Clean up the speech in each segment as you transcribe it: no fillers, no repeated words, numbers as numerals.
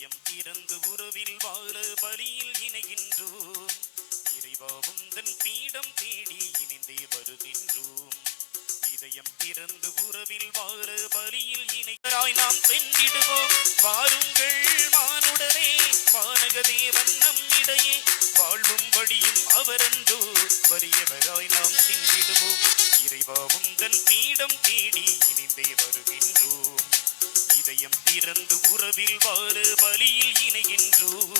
இதயம் திறந்து உறவில் வாழ பலியில் இணைகின்றோம். இறைவா உந்தன் பீடம் தேடி இணைந்தே வருகின்றோம். இதயம் திறந்து உறவில் வாழ பலியில் இணைகிறாய் நாம் சென்றிடுவோம். வாருங்கள் மானுடரே, வானக தேவன் நம்மிடையே வாழ்வும் வழியும் அவரன்றோ, வறியவராய் நாம் சென்றிடுவோம். இறைவா உந்தன் பீடம் தேடி இணைந்தே வருகின்றோம். இதயம் திறந்து உறவில் வாழ பலியில் இணைகின்றோம்.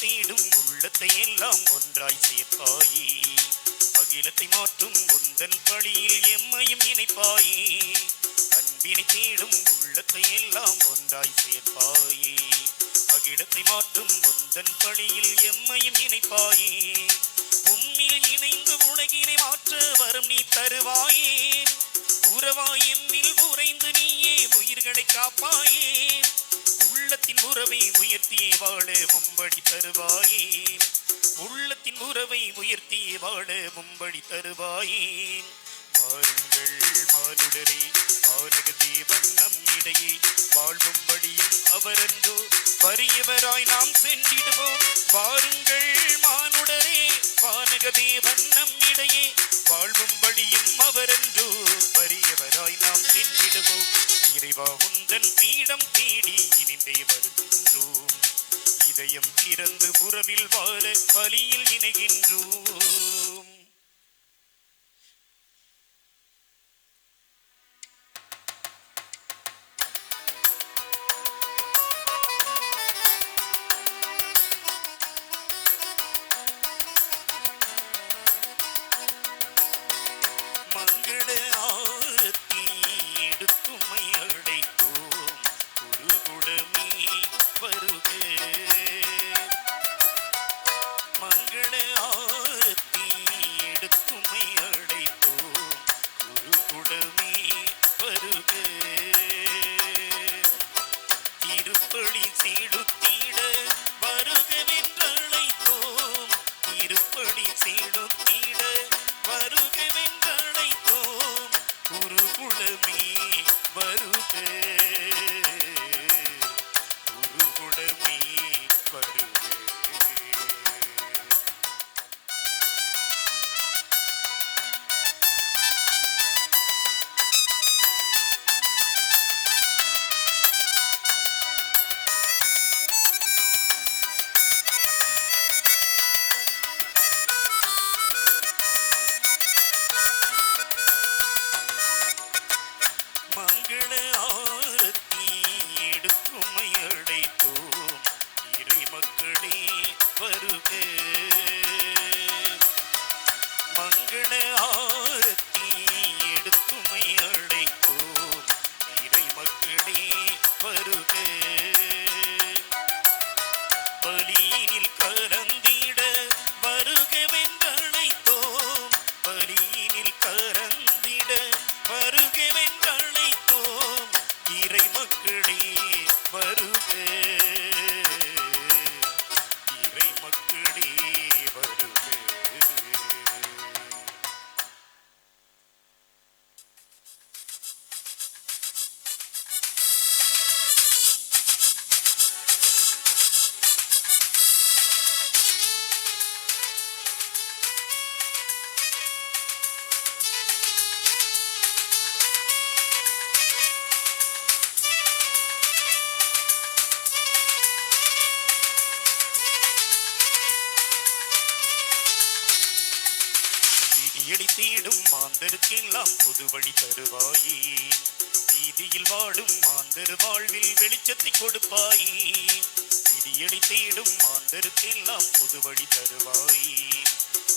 தேடும் உள்ளத்தை எல்லாம் ஒன்றாய் சேர்ப்பாயே, அகிலத்தை மாற்றும் உந்தன் பழியில் எம்மையும் இணைப்பாயே. அன்பினை தேடும் உள்ளத்தை எல்லாம் ஒன்றாய் சேர்ப்பாயே, அகிலத்தை மாற்றும் உந்தன் பழியில் எம்மையும் இணைப்பாயே. உம்மில் இணைந்து உலகினை மாற்ற வரம் நீ தருவாயே. உறவாய் எம்மில் உறைந்து நீயே உயிர்களை காப்பாயே. உள்ளத்தின் உறவை உயர்த்தியே வாழ மும்படி தருவாயே. உள்ளத்தின் உறவை உயர்த்தியே வாழ மும்படி தருவாயே. வாருங்கள் மானுடரே, வானக தேவன் நம்மிடையே வாழ்வும் வழியும் அவரன்றோ, வறியவராய் நாம் சென்றிடுவோம். வாருங்கள் மானுடரே, வானக தேவன் நம்மிடையே வாழ்வும் வழியும் அவரன்றோ, வறியவராய் நாம் சென்றிடுவோம். இறைவா உந்தன் பீடம் தேடி இணைந்தே வருகின்றோம். இதயம் திறந்து உறவில் வாழ பலியில் இணைகின்றோம். மங்கள ஆரத்தி எடுத்துமை அழைத்தோம். குருகுடமே வருக. மங்கள ஆரத்தி எடுத்துமை அழைத்தோம். குருகுடமே வருக. திருப்பலி செலுத்திட வருகவென்றழைத்தோம். திருப்பலி செலுத்திட வருகவென்றழைத்தோம். குருகுலமே வருக. குருகுலமே வருக. மங்கள ஆரத்தி எடுத்துமை அழைத்தோம். இறை மக்களே வருக. மங்கள ஆரத்தி எடுத்துமை அழைத்தோம். இறை மக்களே வருக. பலியினில் கலந்திட வருகவென்றழைத்தோம். பலியினில் கலந்திட வருகவென்றழைத்தோம். இறை மக்களே வருக. இறை மக்களே வருக. விடியடி தேடும் மாந்தருக்கெல்லாம் புது வழி தருவாயே. வீதியில் வாடும் மாந்தர் வாழ்வில் வெளிச்சத்தை கொடுப்பாயே. விடியடி தேடும் மாந்தருக்கெல்லாம் புது வழி தருவாயே.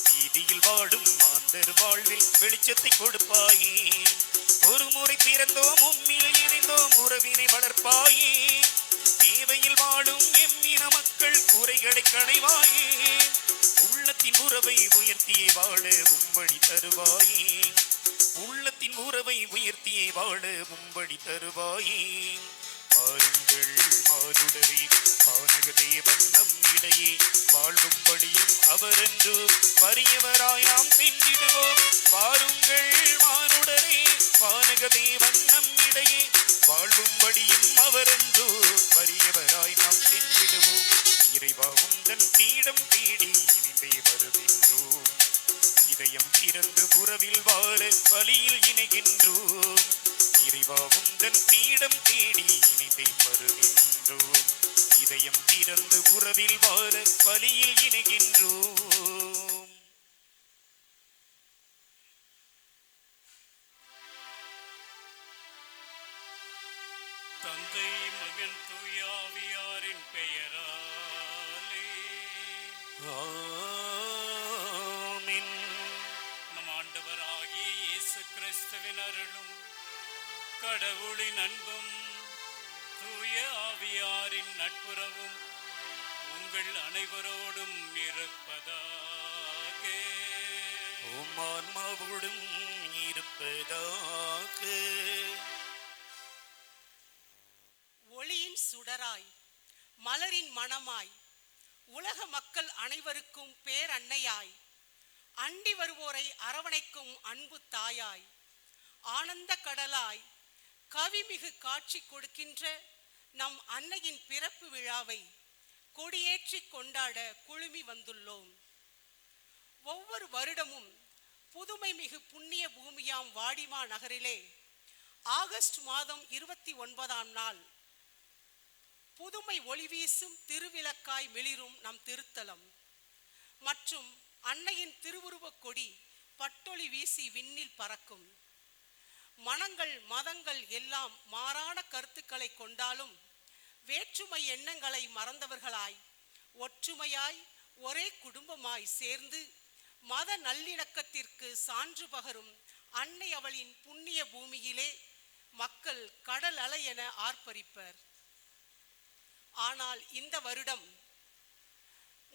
வீதியில் வாடும் மாந்தர் வாழ்வில் வெளிச்சத்தை கொடுப்பாயே. ஒரு முறை பிறந்தோம், உம்மில் இணைந்தோம், உறவினை வளர்ப்பாயே. தேவையில் வாழும் எம்மின மக்கள் குறைகளை இருளை களைவாயே, உள்ளத்தின் உறவை உயர்த்தியே வாழ உம்படி தருவாயே, உள்ளத்தின் உறவை உயர்த்தியே வாழ உம்படி தருவாயே. வாருங்கள் மானுடரே, வானக தேவன் நம்மிடையே வாழ்வும்படியும் அவரென்று வறியவராய் நாம் சென்றிடுவோம். வாருங்கள் மானுடரே, வானக தேவன் நம்மிடையே வாழ்வும்படியும் அவரென்று வறியவராய் நாம் சென்றிடுவோம். இறைவா உந்தன் பீடம் தேடி இனிமே வருகின்றோம், இதயம் திறந்து உறவில் வாழ வழியில் இணைகின்றோம். இறைவா உந்தன் பீடம் தேடி இனிமே வருகின்றோம், இதயம் திறந்து உறவில் வாழ வழியில் இணைகின்றோம். தந்தை மகன் தூயாவியாரின் பெயராலே ஆமென். நம் ஆண்டவராகிய இயேசு கிறிஸ்துவின் அருளும் கடவுளின் அன்பும் தூய ஆவியாரின் நட்புறவும் உங்கள் அனைவரோடும் இருப்பதாக. உம் ஆன்மாவோடும் இருப்பதாக. ஒளியின் சுடராய், மலரின் மணமாய், உலக மக்கள் அனைவருக்கும் பேரன்னையாய், அண்டி வருவோரை அரவணைக்கும் அன்பு தாயாய், ஆனந்த கடலாய், கவிமிகு காட்சி கொடுக்கின்ற நம் அன்னையின் பிறப்பு விழாவை கொடியேற்றி கொண்டாட குழுமி வந்துள்ளோம். ஒவ்வொரு வருடமும் புதுமை மிகு புண்ணிய பூமியாம் வாடிமா நகரிலே ஆகஸ்ட் மாதம் 29ஆம் நாள் புதுமை ஒளி வீசும் திருவிளக்காய் மிளிரும் நம் திருத்தலம் மற்றும் அன்னையின் திருவுருவக் கொடி பட்டொளி வீசி விண்ணில் பறக்கும். மனங்கள் மதங்கள் எல்லாம் மாறான கருத்துக்களை கொண்டாலும் வேற்றுமை எண்ணங்களை மறந்தவர்களாய் ஒற்றுமையாய் ஒரே குடும்பமாய் சேர்ந்து மத நல்லிணக்கத்திற்கு சான்று பகரும் அன்னை அவளின் புண்ணிய பூமியிலே மக்கள் கடல் அலை என ஆர்ப்பரிப்பர். ஆனால் இந்த வருடம்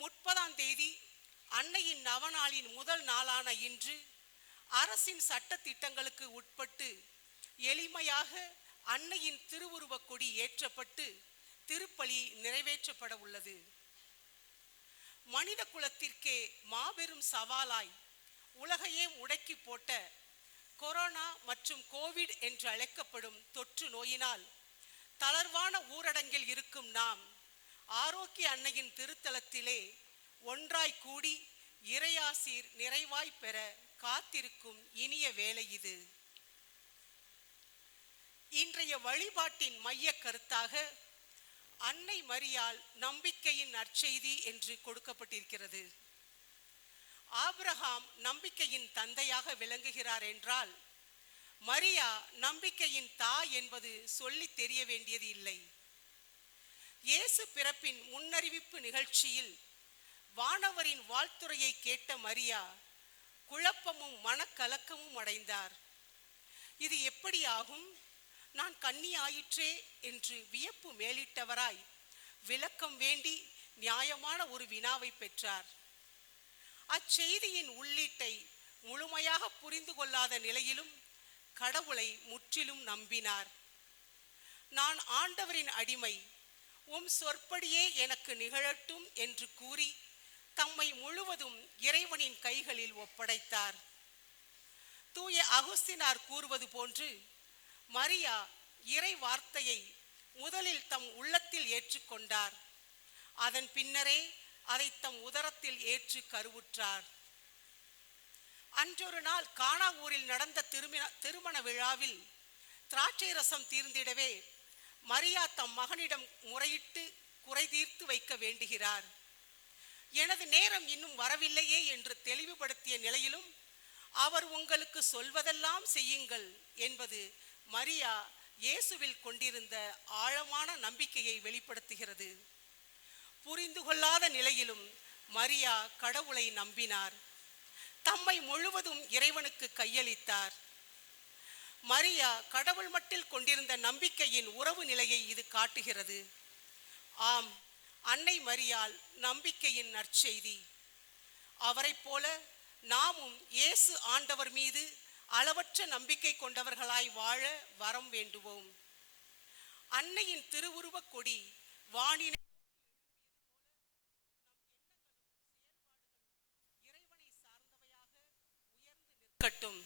30ஆம் தேதி அன்னையின் நவநாளின் முதல் நாளான இன்று அரசின் சட்ட திட்டங்களுக்கு உட்பட்டு எளிமையாக அன்னையின் திருவுருவக் கொடி ஏற்றப்பட்டு திருப்பலி நிறைவேற்றப்பட உள்ளது. மனித குலத்திற்கே மாபெரும் சவாலாய் உலகையே முடக்கி போட்ட கொரோனா மற்றும் கோவிட் என்று அழைக்கப்படும் தொற்று நோயினால் தளர்வான ஊரடங்கில் இருக்கும் நாம் ஆரோக்கிய அன்னையின் திருத்தலத்திலே ஒன்றாய் கூடி இறையாசீர் நிறைவாய் பெற காத்திருக்கும் இனிய வேளை இது. இன்றைய வழிபாட்டின் மைய கருத்தாக அன்னை மரியாள் நம்பிக்கையின் நற்செய்தி என்று கொடுக்கப்பட்டிருக்கிறது. ஆபிரகாம் நம்பிக்கையின் தந்தையாக விளங்குகிறார் என்றால் மரியா நம்பிக்கையின் தாய் என்பது சொல்லி தெரிய வேண்டியது இல்லை. இயேசு பிறப்பின் முன்னறிவிப்பு நிகழ்ச்சியில் வானவரின் வாழ்த்துரையை கேட்ட மரியா குழப்பமும் மனக்கலக்கமும் அடைந்தார். இது எப்படி ஆகும், நான் கன்னி ஆயிற்றே என்று வியப்பு மேலிட்டவராய் விளக்கம் வேண்டி நியாயமான ஒரு வினாவை பெற்றார். அச்செய்தியின் உள்ளீட்டை முழுமையாக புரிந்து கொள்ளாத நிலையிலும் கடவுளை முற்றிலும் நம்பினார். நான் ஆண்டவரின் அடிமை, உம் சொற்படியே எனக்கு நிகழட்டும் என்று கூறி தம்மை முழுவதும் இறைவனின் கைகளில் ஒப்படைத்தார். தூய அகுஸ்தினார் கூறுவது போன்று மரியா இறை வார்த்தையை முதலில் தம் உள்ளத்தில் ஏற்றுக்கொண்டார். அதன் பின்னரே அதை தம் உதரத்தில் ஏற்று கருவுற்றார். அன்றொரு நாள் கானா ஊரில் நடந்த திருமண விழாவில் திராட்சை ரசம் தீர்ந்திடவே மரியா தம் மகனிடம் முறையிட்டு குறை தீர்த்து வைக்க வேண்டுகிறார். எனது நேரம் இன்னும் வரவில்லையே என்று தெளிவுபடுத்திய நிலையிலும் அவர் உங்களுக்கு சொல்வதெல்லாம் செய்யுங்கள் என்பது மரியா இயேசுவில் கொண்டிருந்த ஆழமான நம்பிக்கையை வெளிப்படுத்துகிறது. புரிந்து கொள்ளாத நிலையிலும் மரியா கடவுளை நம்பினார். தம்மை முழுவதும் இறைவனுக்கு கையளித்தார். மரியா கடவுள் மட்டில் கொண்டிருந்த நம்பிக்கையின் உறவு நிலையை இது காட்டுகிறது. ஆம், அன்னை மரியாள் நம்பிக்கையின் நற்செய்தி. அவரைப் போல நாமும் இயேசு ஆண்டவர் மீது அளவற்ற நம்பிக்கை கொண்டவர்களாய் வாழ வரம் வேண்டுவோம். அன்னையின் திருவுருவக் கொடி வானினை இறைவனை சார்ந்தவையாக உயர்ந்து நிற்கட்டும்.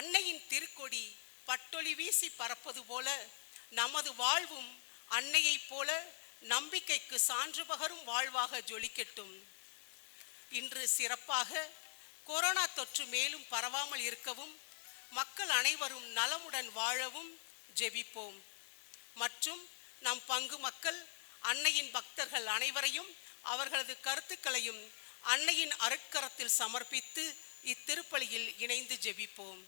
அன்னையின் திருக்கொடி பட்டொளி வீசி பறப்பது போல நமது வாழ்வும் அன்னையைப் போல நம்பிக்கைக்கு சான்று பகரும் வாழ்வாக ஜொலிக்கட்டும். இன்று சிறப்பாக கொரோனா தொற்று மேலும் பரவாமல் இருக்கவும் மக்கள் அனைவரும் நலமுடன் வாழவும் ஜெபிப்போம். மற்றும் நம் பங்கு மக்கள் அன்னையின் பக்தர்கள் அனைவரையும் அவர்களது கருத்துக்களையும் அன்னையின் அருட்கரத்தில் சமர்ப்பித்து இத்திருப்பலியில் இணைந்து ஜெபிப்போம்.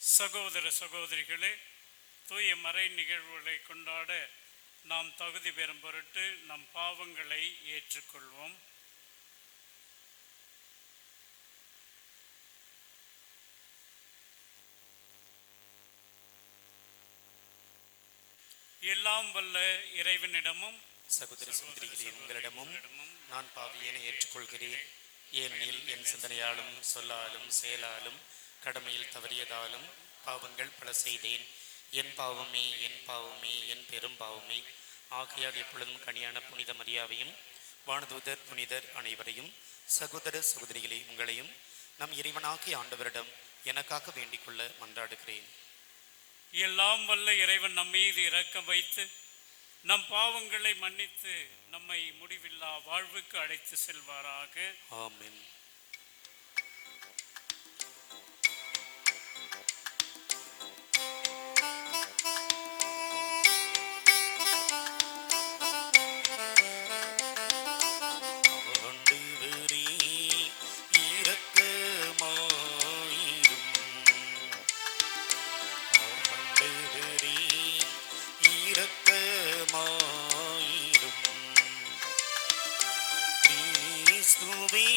சகோதர சகோதரிகளே, தூய மறை நிகழ்வுகளை கொண்டாட நாம் தகுதி பெறும் பொருட்டு நம் பாவங்களை ஏற்றுக்கொள்வோம். எல்லாம் வல்ல இறைவனிடமும் சகோதர சகோதரிகளே, உங்களிடமும் நான் பாவியனை ஏற்றுக்கொள்கிறேன். ஏனெனில் என் சிந்தனையாலும் சொல்லாலும் செயலாலும் கடமையில் தவறியதாலும் பாவங்கள் பல செய்தேன். என் பாவமே என் பாவமே என் பெரும் பாவமே. ஆகையால் எப்பொழுதும் கனியான புனித மரியாவையும் வானதூதர் புனிதர் அனைவரையும் சகோதர சகோதரிகளே உங்களையும் நம் இறைவனாகிய ஆண்டவரிடம் எனக்காக வேண்டிக் கொள்ள மன்றாடுகிறேன். எல்லாம் வல்ல இறைவன் நம் மீது இரக்கம் வைத்து நம் பாவங்களை மன்னித்து நம்மை முடிவில்லா வாழ்வுக்கு அழைத்து செல்வாராக. ஆமென். கிறிஸ்துவே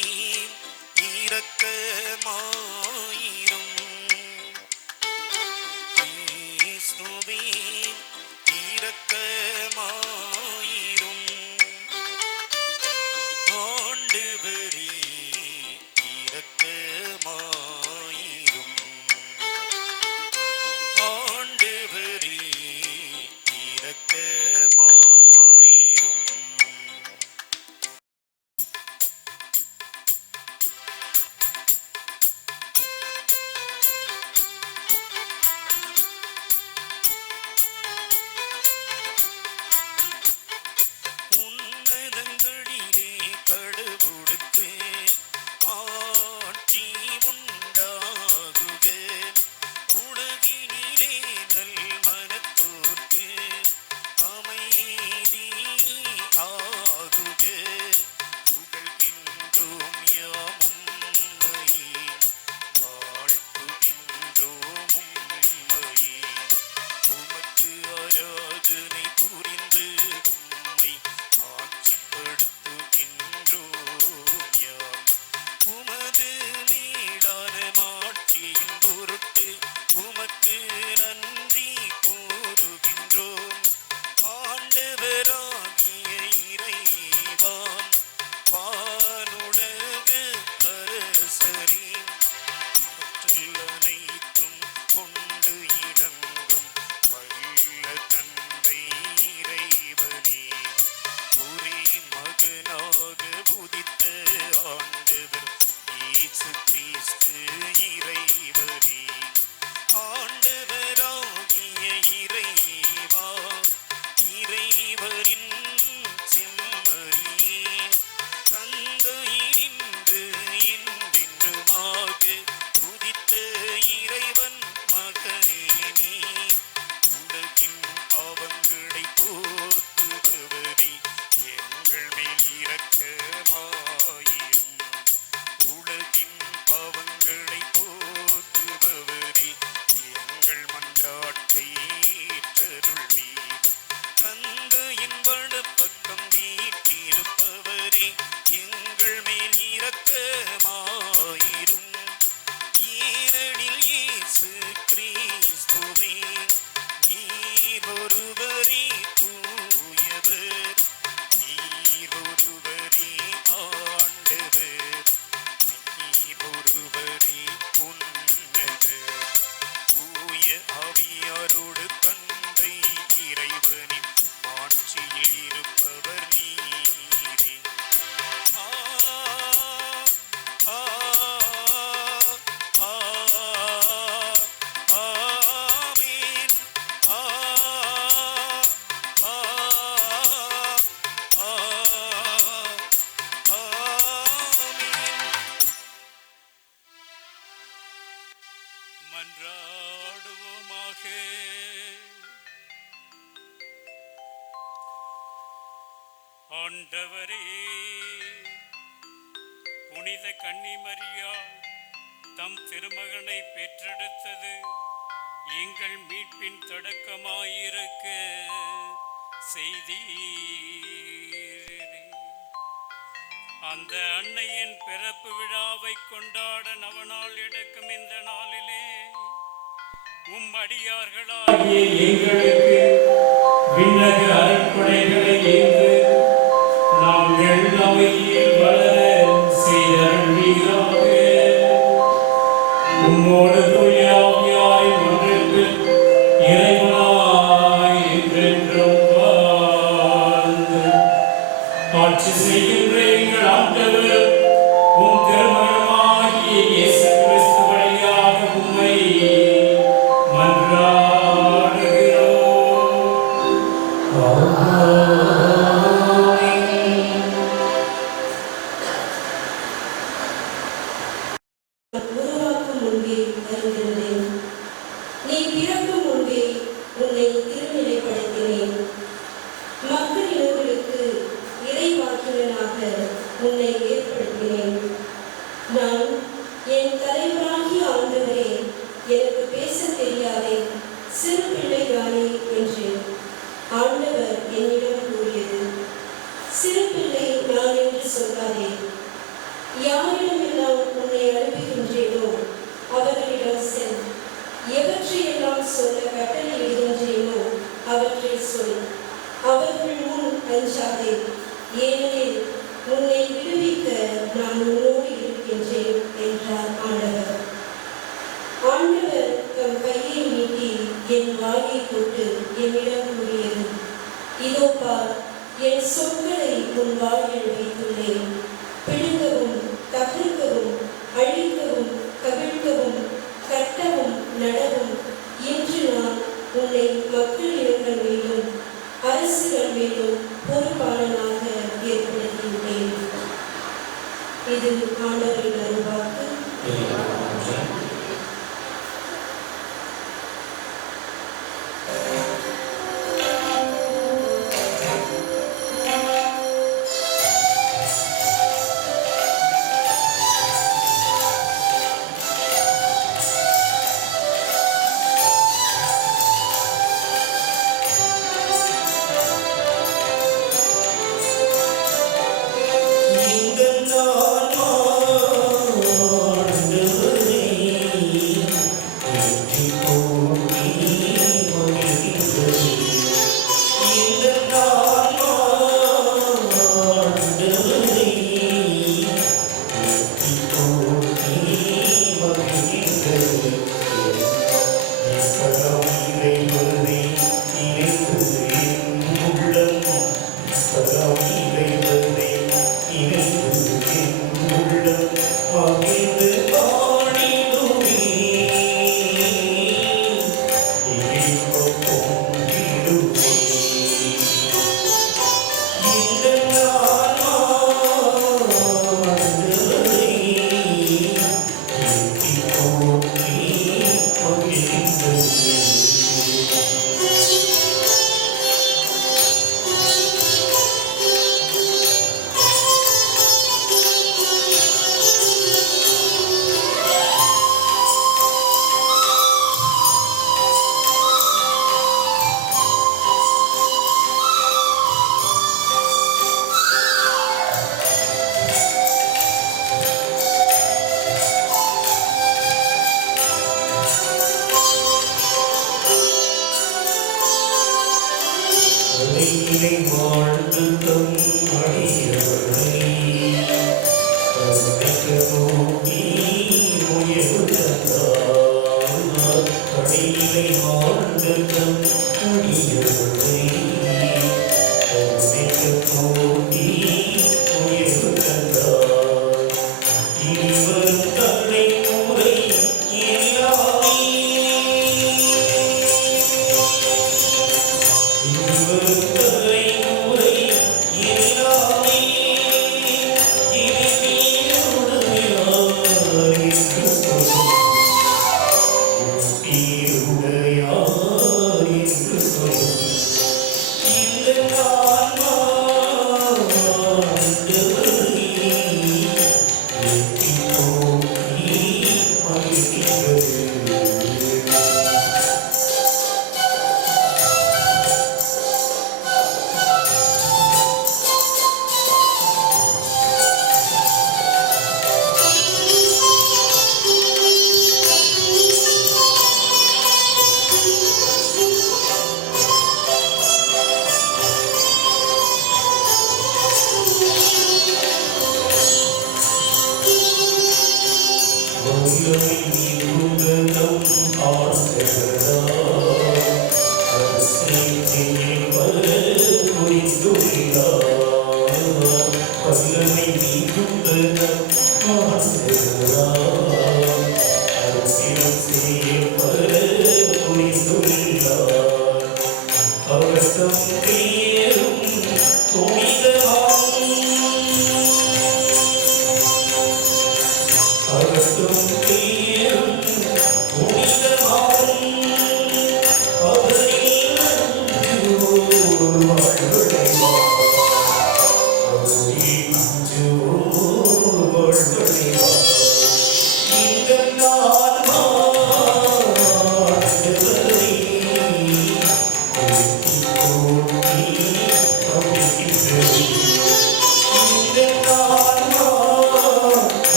ஆண்டவரே, புனித கன்னிமரியாள் தம் திருமகனை பெற்றெடுத்தது எங்கள் மீட்பின் தொடக்கமாயிருக்க செய்தீரே. அந்த அன்னையின் பிறப்பு விழாவை கொண்டாட நவநாள் எடுக்கும் இந்த நாளிலே அடியார்களாகிய எங்களுக்கு விண்ணக அருட்கொடைகளை ஏற்று நாங்கள் அமைதியில் வளர செய்தருள்வீராக. உம்மோடு தூய ஆவியாரின் ஒன்றிப்பில் இறைவனாய் என்றென்றும் வாழ்ந்து ஆட்சி செய்கின்ற எங்கள் ஆண்டவர் உம் திருமகனாகிய இயேசு கிறிஸ்து வழியாக உம்மை Oh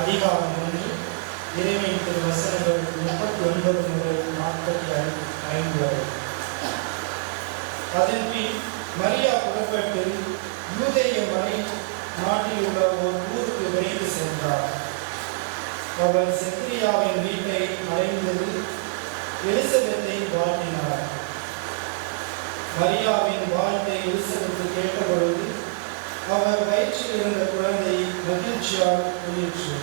அதிகாரம் 1 இறைவனின் திருவசனங்கள் 39 முதல் 45 வரை. அதன்பின் மரியா புறப்பட்டு யூதேய மலை நாட்டில் உள்ள ஒரு ஊருக்கு விரைந்து சென்றார். அவர் செக்கரியாவின் வீட்டை அடைந்தது எலிசபெத்தை வாழ்த்தினார். மரியாவின் வாழ்த்தை எலிசபெத்து கேட்டபொழுது அவர் வயிற்றில் இருந்த குழந்தை மகிழ்ச்சியால் உயிர்த்து.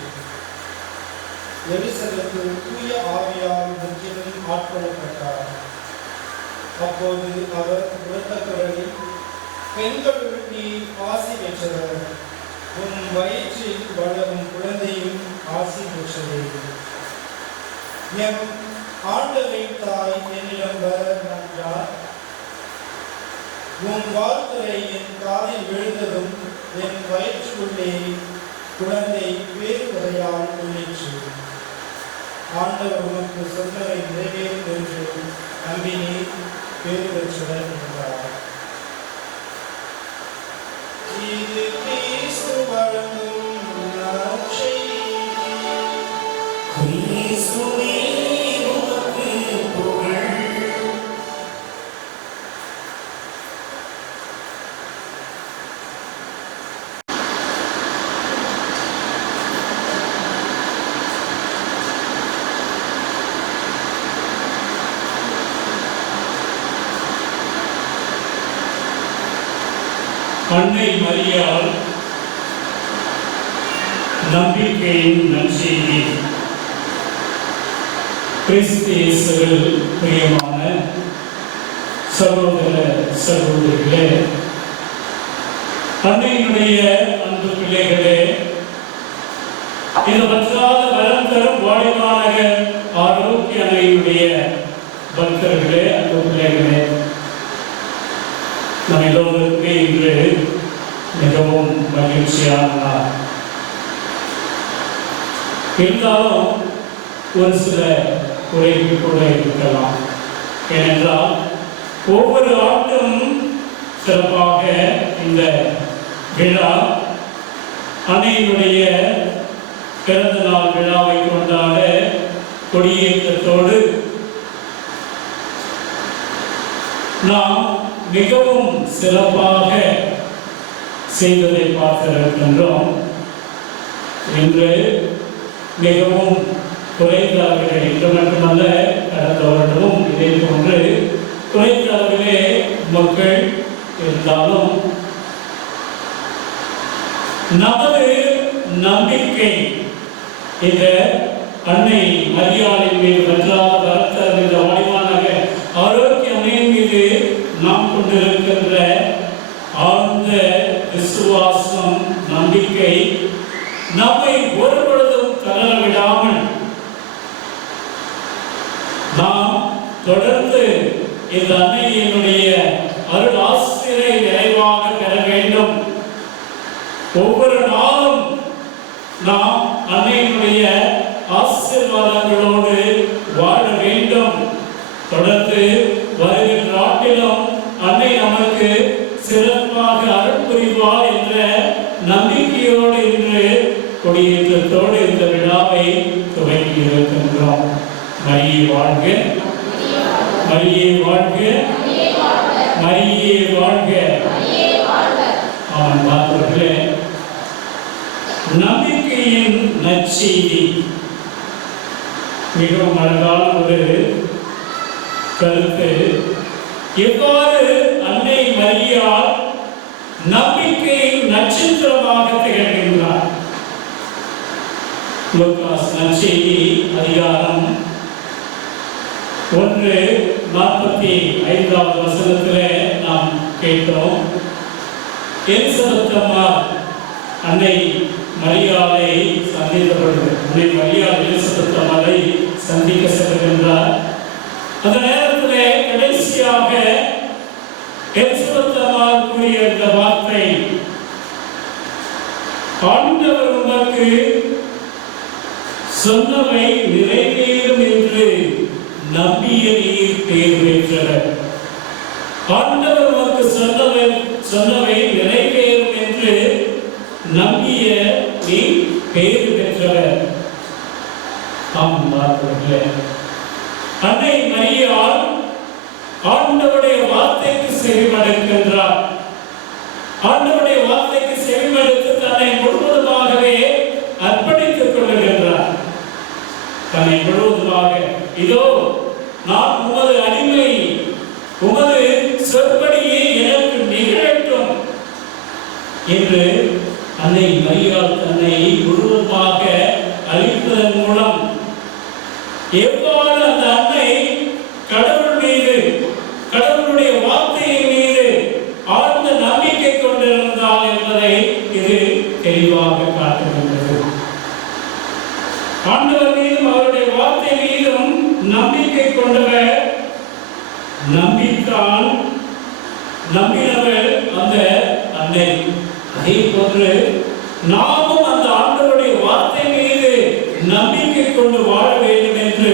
எலிசபெத்து தூய ஆவியால் முற்றிலும் ஆட்கொள்ளப்பட்டார். அப்போது அவர் உரத்த குரலில், பெண்களுள் நீ ஆசி பெற்றவர், உன் வயிற்றில் வளரும் குழந்தையும் ஆசி பெற்றதே. எம் ஆண்டவரின் தாய் என்னிடம் வர நன்றார். உன் வாழ்த்துரை என் காதில் விழுந்ததும் என் வயிற்றுக்குள்ளே குழந்தை வேறு வரையால் உள்ளிற்று. ஆண்டவர் உனக்கு சொன்னதை நிறைவேறும் என்று நம்பினே பேறு பெற்றவர் என்றார். இது கிறிஸ்து வழங்கும் நற்செய்தி. கிறிஸ்துவே உமக்கு புகழ். அன்னை மரியாள் நம்பிக்கையின் நற்செய்தி. கிறிஸ்து இயேசுவில் பிரியமான சகோதர சகோதரிகளே, அன்னையினுடைய அன்பு பிள்ளைகளே, இந்த பற்றாத வரம் தரும் வாடிவானகர் ஆரோக்கிய அன்னையினுடைய பக்தர்களே, அன்பு பிள்ளைகளே, நம் எல்லோருக்குமே இன்று மிகவும் மகிழ்ச்சியான நாள். இருந்தாலும் ஒரு சில குறைகள் கூட இருக்கலாம். ஏனென்றால் ஒவ்வொரு ஆண்டும் சிறப்பாக இந்த விழா அன்னையினுடைய பிறந்த நாள் விழாவை கொண்டாட கொடியேற்றத்தோடு நாம் மிகவும் சிறப்பாக செய்வதை பார்த்திருக்கின்றோம். இன்று மிகவும் குறைந்த அளவிலே, இன்று மட்டுமல்ல கடந்த வருடமும் இதே போன்று குறைந்த அளவிலே மக்கள் இருந்தாலும் நமது நம்பிக்கை இந்த அன்னை மரியாளின் மீது வற்றாத வரத்தர் என்ற வாய்வானாக ஆரோக்கிய அன்னையின் மீது நாம் கொண்டிருக்கின்ற ஆழ்ந்த விசுவாசம், நம்பிக்கை நம்மை ஒரு பொழுதும் தளர விடாமல் நாம் தொடர்ந்து இந்த அன்னையினுடைய அருள் ஆசிரியை நிறைவாக பெற வேண்டும். ஒவ்வொரு நாளும் நாம் அன்னையினுடைய ஆசீர்வாதங்களோடு வாழ வேண்டும். தொடர்ந்து வருகின்ற ஆண்டிலும் அன்னை நமக்கு சிறப்பாக அருள் புரிவார் என்ற நம்பிக்கையோடு இன்று கொடியேற்றத்தோடு இந்த விழாவை துவங்கி இருக்கின்றோம். மரியே வாழ்க, மரியே வாழ்க, மரியே வாழ்க. அவன் பார்த்தவர்களே, நம்பிக்கையின் நற்செய்தி மிகவும் அழகான ஒரு கருத்து. எவ்வாறு அன்னை மரியாள் நம்பிக்கை நட்சத்திரமாக திகழ்கின்றார். லூக்காஸ் நற்செய்தி அதிகாரம் 1:45 வசனத்திலே நாம் கேட்டோம். எலிசபெத் அம்மா அன்னை மரியாளை சந்தித்த பொழுது, அன்னை மரியாள் எலிசபெத் அம்மாவை சந்திக்க செல்கின்றார். அந்த நேரத்திலே கடைசியாக எலிசபெத் அம்மா கூறிய இந்த வார்த்தை, ஆண்டவர் உமக்கு சொன்னவை நிறைவேறும் என்று நம்பிய நீர் பேர் பெற்றவர். ஆண்டவர் உமக்கு சொன்னவை நிறைவேறும் என்று நம்பிய நீ பேர் பெற்றவர். அன்னை மரியாள் ஆண்டவருடைய வார்த்தைக்கு செவிமடுக்கின்றார். ஆண்டவருடைய வார்த்தைக்கு செவிமடுத்து தன்னை முழுவதுமாகவே அர்ப்பணித்துக் கொள்ளுகின்றார். தன்னை முழுவதுமாக, இதோ நான் உமது அடிமை, உமது சொற்படியே எனக்கு நிகழட்டும் என்று அன்னை மரியாள் தன்னை முழுவதுமாக அளிப்பதன் மூலம் எவ்வாறு அந்த அன்னை கடவுள் மீது, கடவுளுடைய வார்த்தையின் மீது ஆழ்ந்த நம்பிக்கை கொண்டிருந்தாள் என்பதை இது தெளிவாக காட்டுகின்றது. ஆண்டவர் மீதும் அவருடைய வார்த்தை மீதும் நம்பிக்கை கொண்டவர், நம்பித்தான் நம்பினவர் அந்த அன்னை. அதே போன்று நாமும் அந்த ஆண்டவருடைய வார்த்தை மீது நம்பிக்கை கொண்டு வாழ வேண்டும் என்று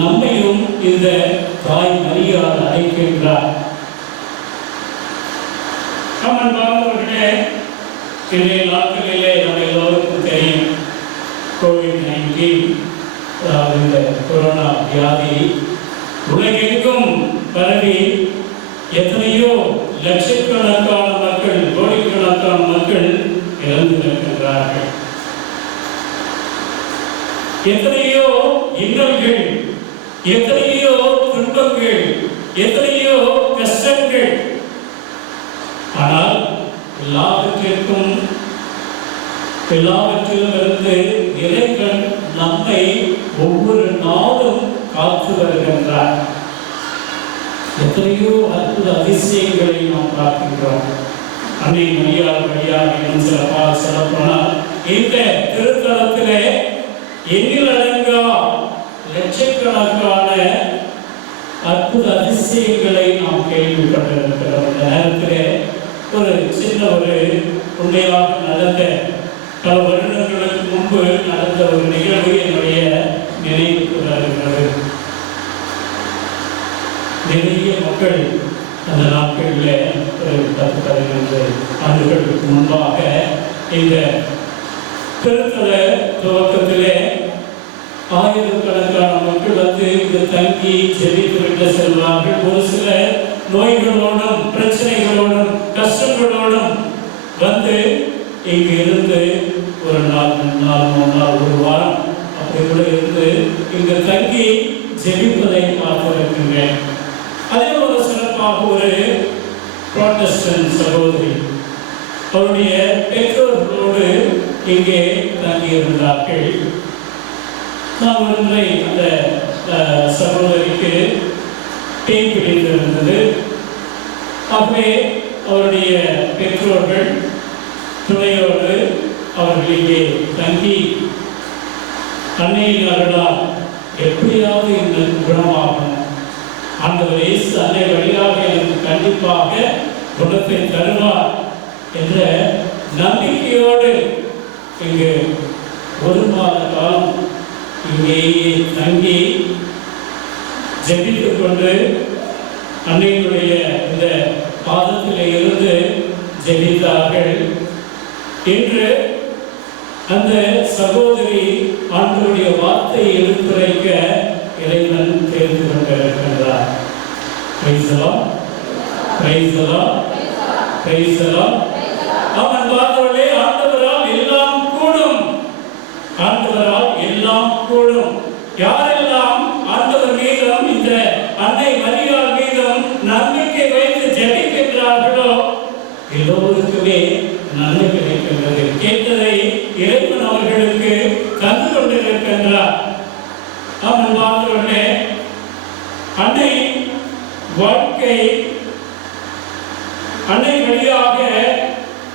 நம்மையும் இந்த தாய் மரியாள் அழைக்கின்றார். அன்பர்களே, இன்றைய நாட்களிலே நம்ம எல்லோருக்கும் தெரியும், கோவிட்-19 இந்த கொரோனா வியாதி உலகெங்கும் பரவி எத்தனையோ லட்சக்கணக்கான மக்கள், கோடிக்கணக்கான மக்கள் இறந்து நிற்கின்றார்கள். எத்தனையோ இன்னல்கள், எத்தனையோ துன்பங்கள், எத்தனையோ கஷ்டங்கள். ஆனால் எல்லாவற்றிலும் இருந்து இறைவன் நம்மை ஒவ்வொரு நாளும் அற்புத அதிசயங்களை நாம் பார்க்கின்றோம். அன்னை மரியாள் வழியாக இன்னும் சொல்லப்போனால் இந்த திருத்தலத்திலே எண்ணில் அடங்கா லட்சக்கணக்கான அற்புத அதிசயங்களை நாம் கேள்விப்பட்டிருக்கிறோம். இந்த நேரத்திலே ஒரு சின்ன ஒரு உண்மையாக நடந்த பல வருடங்களுக்கு முன்பு நடந்த ஒரு நிகழ்வு என்னுடைய நினைவுக்கு வருகிறது. நிறைய மக்கள் அந்த நாட்களில் ஒரு 10-15 ஆண்டுகளுக்கு முன்பாக இந்த திருத்தல துவக்கத்திலே ஆயிரக்கணக்கான மக்கள் வந்து இங்கு தங்கி ஜெபித்துவிட்டு செல்வார்கள். ஒரு சில நோய்களோடும் பிரச்சனைகளோடும் கஷ்டங்களோடும் வந்து இங்கு இருந்து ஒரு நாள் 2 நாள் 3 நாள் ஒரு வாரம் அப்படி கூட இருந்து இங்கு தங்கி ஜெபிப்பதை பார்த்திருக்கின்றேன். அதே ஒரு சிறப்பாக ஒரு புராட்டஸ்டன்ட் சகோதரி அவருடைய பெற்றோர்களோடு இங்கே தங்கியிருந்தார்கள். நான் ஒரு முறை அந்த சகோதரிக்கு பேய் பிடித்திருந்தது. ஆகவே அவருடைய பெற்றோர்கள் துணையோடு அவர்கள் இங்கே தங்கி அன்னையின் அருளால் எப்படியாவது இந்த குணமாகும், ஆண்டவர் இயேசு அன்னை வழியாக எனக்கு கண்டிப்பாக குணத்தை தருவார் என்ற நம்பிக்கையோடு இங்கு 1 மாத காலம் இங்கேயே தங்கி ஜெபித்துக் கொண்டு அன்னையினுடைய இந்த பாதத்திலே இருந்து ஜெபித்தார்கள். இன்று அந்த சகோதரி ஆண்டவருடைய வார்த்தையை எடுத்துரைக்க இறைவன் தெரிந்து கொண்டிருக்கின்றார். அவன் பார்த்தவர்களே, ஆண்டவரால் எல்லாம் கூடும், ஆண்டவரால் எல்லாம் கூடும். யாரெல்லாம் ஆண்டவர் மீதும் இந்த அன்னை மரியாள் மீதும் நம்பிக்கை வைத்து ஜெபிக்கின்றார்களோ எல்லோருக்குமே நன்மை கிடைக்கின்றது. கேட்டதை இறைவன் அவர்களுக்கு தந்து கொண்டிருக்கின்றார். அவன் பார்த்தவர்களே, அன்னை வாழ்க்கை அன்னை வழியாக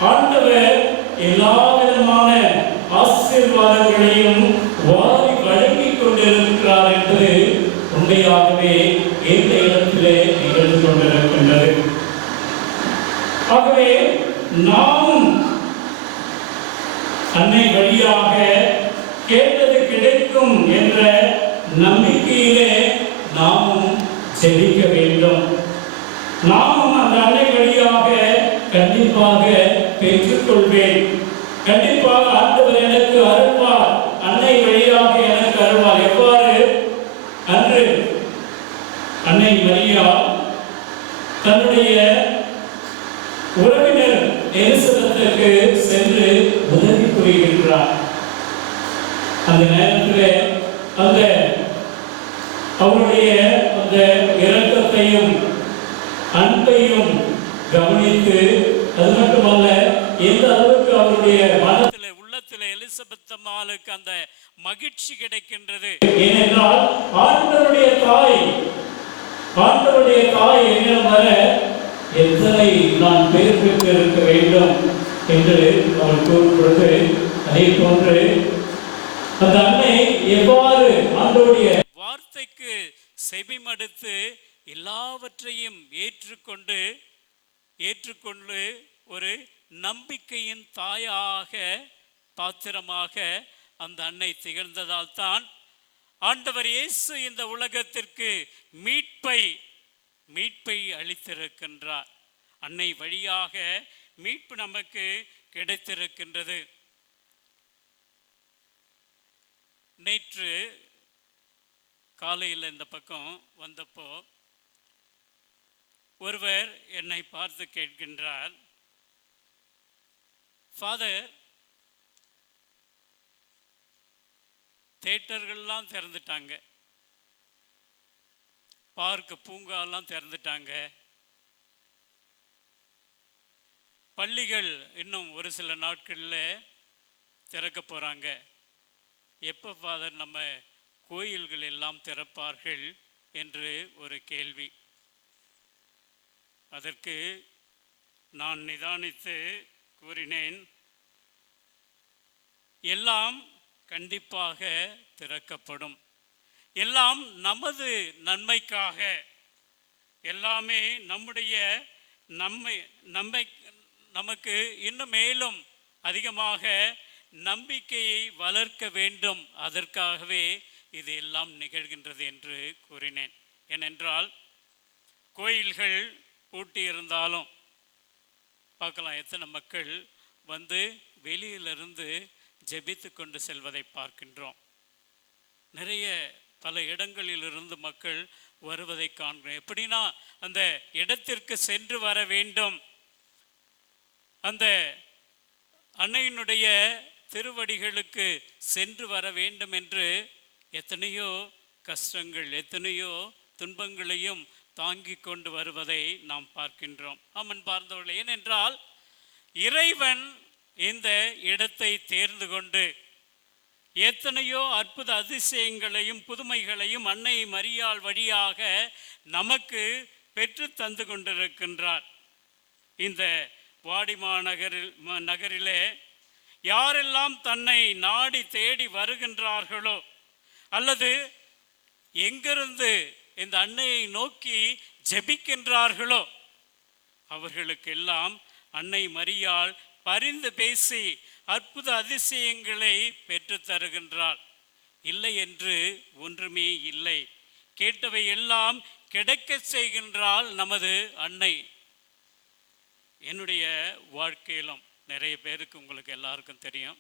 ஆண்டவர் எல்லா விதமான ஆசீர்வாதங்களையும் வாரி வழங்கிக் கொண்டிருக்கிறார் என்று உண்மையாகவே இந்த இடத்திலே நிகழ்ந்து கொண்டிருக்கின்றது. ஆகவே நாமும் அன்னை வழியாக கேட்டது கிடைக்கும் என்ற நம்பிக்கையிலே நாமும் ஜெபிக்க வேண்டும். நாமும் அந்த அன்னை வழியாக கண்டிப்பாக பெற்றுக்கொள்வேன், கண்டிப்பாக ஆண்டவர் எனக்கு அருள்வார், அன்னை வழியாக எனக்கு அருள்வார். எவ்வாறு? அன்று அன்னை மரியா தன்னுடைய உறவினர் எலிசபெத்துக்கு சென்று உதவி புரிகின்றார். அந்த நேரத்தில் அந்த அவருடைய அந்த இரக்கத்தையும் அன்பையும் கவனித்து, அது மட்டுமல்ல, எந்த அளவுக்கு அவருடைய மனத்தில் உள்ளத்தில் எலிசபெத் அம்மாளுக்கு அந்த மகிழ்ச்சி கிடைக்கின்றது. ஏனென்றால் ஆண்டவருடைய தாய் என்னிடம் வர எத்தனை நான் பேர் பெற்று இருக்க வேண்டும் என்று அவர் கூறும்பொழுது, அதே போன்று அந்த அன்னை எவ்வாறு ஆண்டவருடைய வார்த்தைக்கு செவிமடுத்து எல்லாவற்றையும் ஏற்றுக்கொண்டு ஒரு நம்பிக்கையின் தாயாக பாத்திரமாக அந்த அன்னை திகழ்ந்ததால் தான் ஆண்டவர் இயேசு இந்த உலகத்திற்கு மீட்பை அளித்திருக்கின்றார். அன்னை வழியாக மீட்பு நமக்கு கிடைத்திருக்கின்றது. நேற்று காலையில் இந்த பக்கம் வந்தப்போ ஒருவர் என்னை பார்த்து கேட்கின்றார், ஃபாதர், தியேட்டர்கள்லாம் திறந்துட்டாங்க, பார்க்கு பூங்காலாம் திறந்துட்டாங்க, பள்ளிகள் இன்னும் ஒரு சில நாட்களில் திறக்க போகிறாங்க, எப்போ ஃபாதர் நம்ம கோயில்கள் எல்லாம் திறப்பார்கள் என்று ஒரு கேள்வி. அதற்கு நான் நிதானித்து கூறினேன், எல்லாம் கண்டிப்பாக திறக்கப்படும், எல்லாம் நமது நன்மைக்காக, எல்லாமே நம்முடைய நமக்கு இன்னும் மேலும் அதிகமாக நம்பிக்கையை வளர்க்க வேண்டும், அதற்காகவே இது எல்லாம் நிகழ்கின்றது என்று கூறினேன். ஏனென்றால் கோயில்கள் பூட்டியிருந்தாலும் பார்க்கலாம், எத்தனை மக்கள் வந்து வெளியிலிருந்து ஜெபித்து கொண்டு செல்வதை பார்க்கின்றோம். நிறைய பல இடங்களிலிருந்து மக்கள் வருவதை காண்கிறோம். எப்படின்னா அந்த இடத்திற்கு சென்று வர வேண்டும், அந்த அன்னையினுடைய திருவடிகளுக்கு சென்று வர வேண்டும் என்று எத்தனையோ கஷ்டங்கள், எத்தனையோ துன்பங்களையும் தாங்கி கொண்டு வருவதை நாம் பார்க்கின்றோம். ஆமன் பார்ந்தவர்களே, ஏனென்றால் இறைவன் இந்த இடத்தை தேர்ந்து கொண்டு எத்தனையோ அற்புத அதிசயங்களையும் புதுமைகளையும் அன்னை மரியாள் வழியாக நமக்கு பெற்று தந்து கொண்டிருக்கின்றார். இந்த வாடிமா நகரிலே யாரெல்லாம் தன்னை நாடி தேடி வருகின்றார்களோ, அல்லது எங்கிருந்து இந்த அன்னையை நோக்கி ஜெபிக்கின்றார்களோ, அவர்களுக்கெல்லாம் அன்னை மரியாள் பரிந்து பேசி அற்புத அதிசயங்களை பெற்று தருகின்றாள். இல்லை என்று ஒன்றுமே இல்லை, கேட்டவை எல்லாம் கிடைக்க செய்கின்றாள் நமது அன்னை. என்னுடைய வாழ்க்கையிலும் நிறைய பேருக்கு, உங்களுக்கு எல்லாருக்கும் தெரியும்,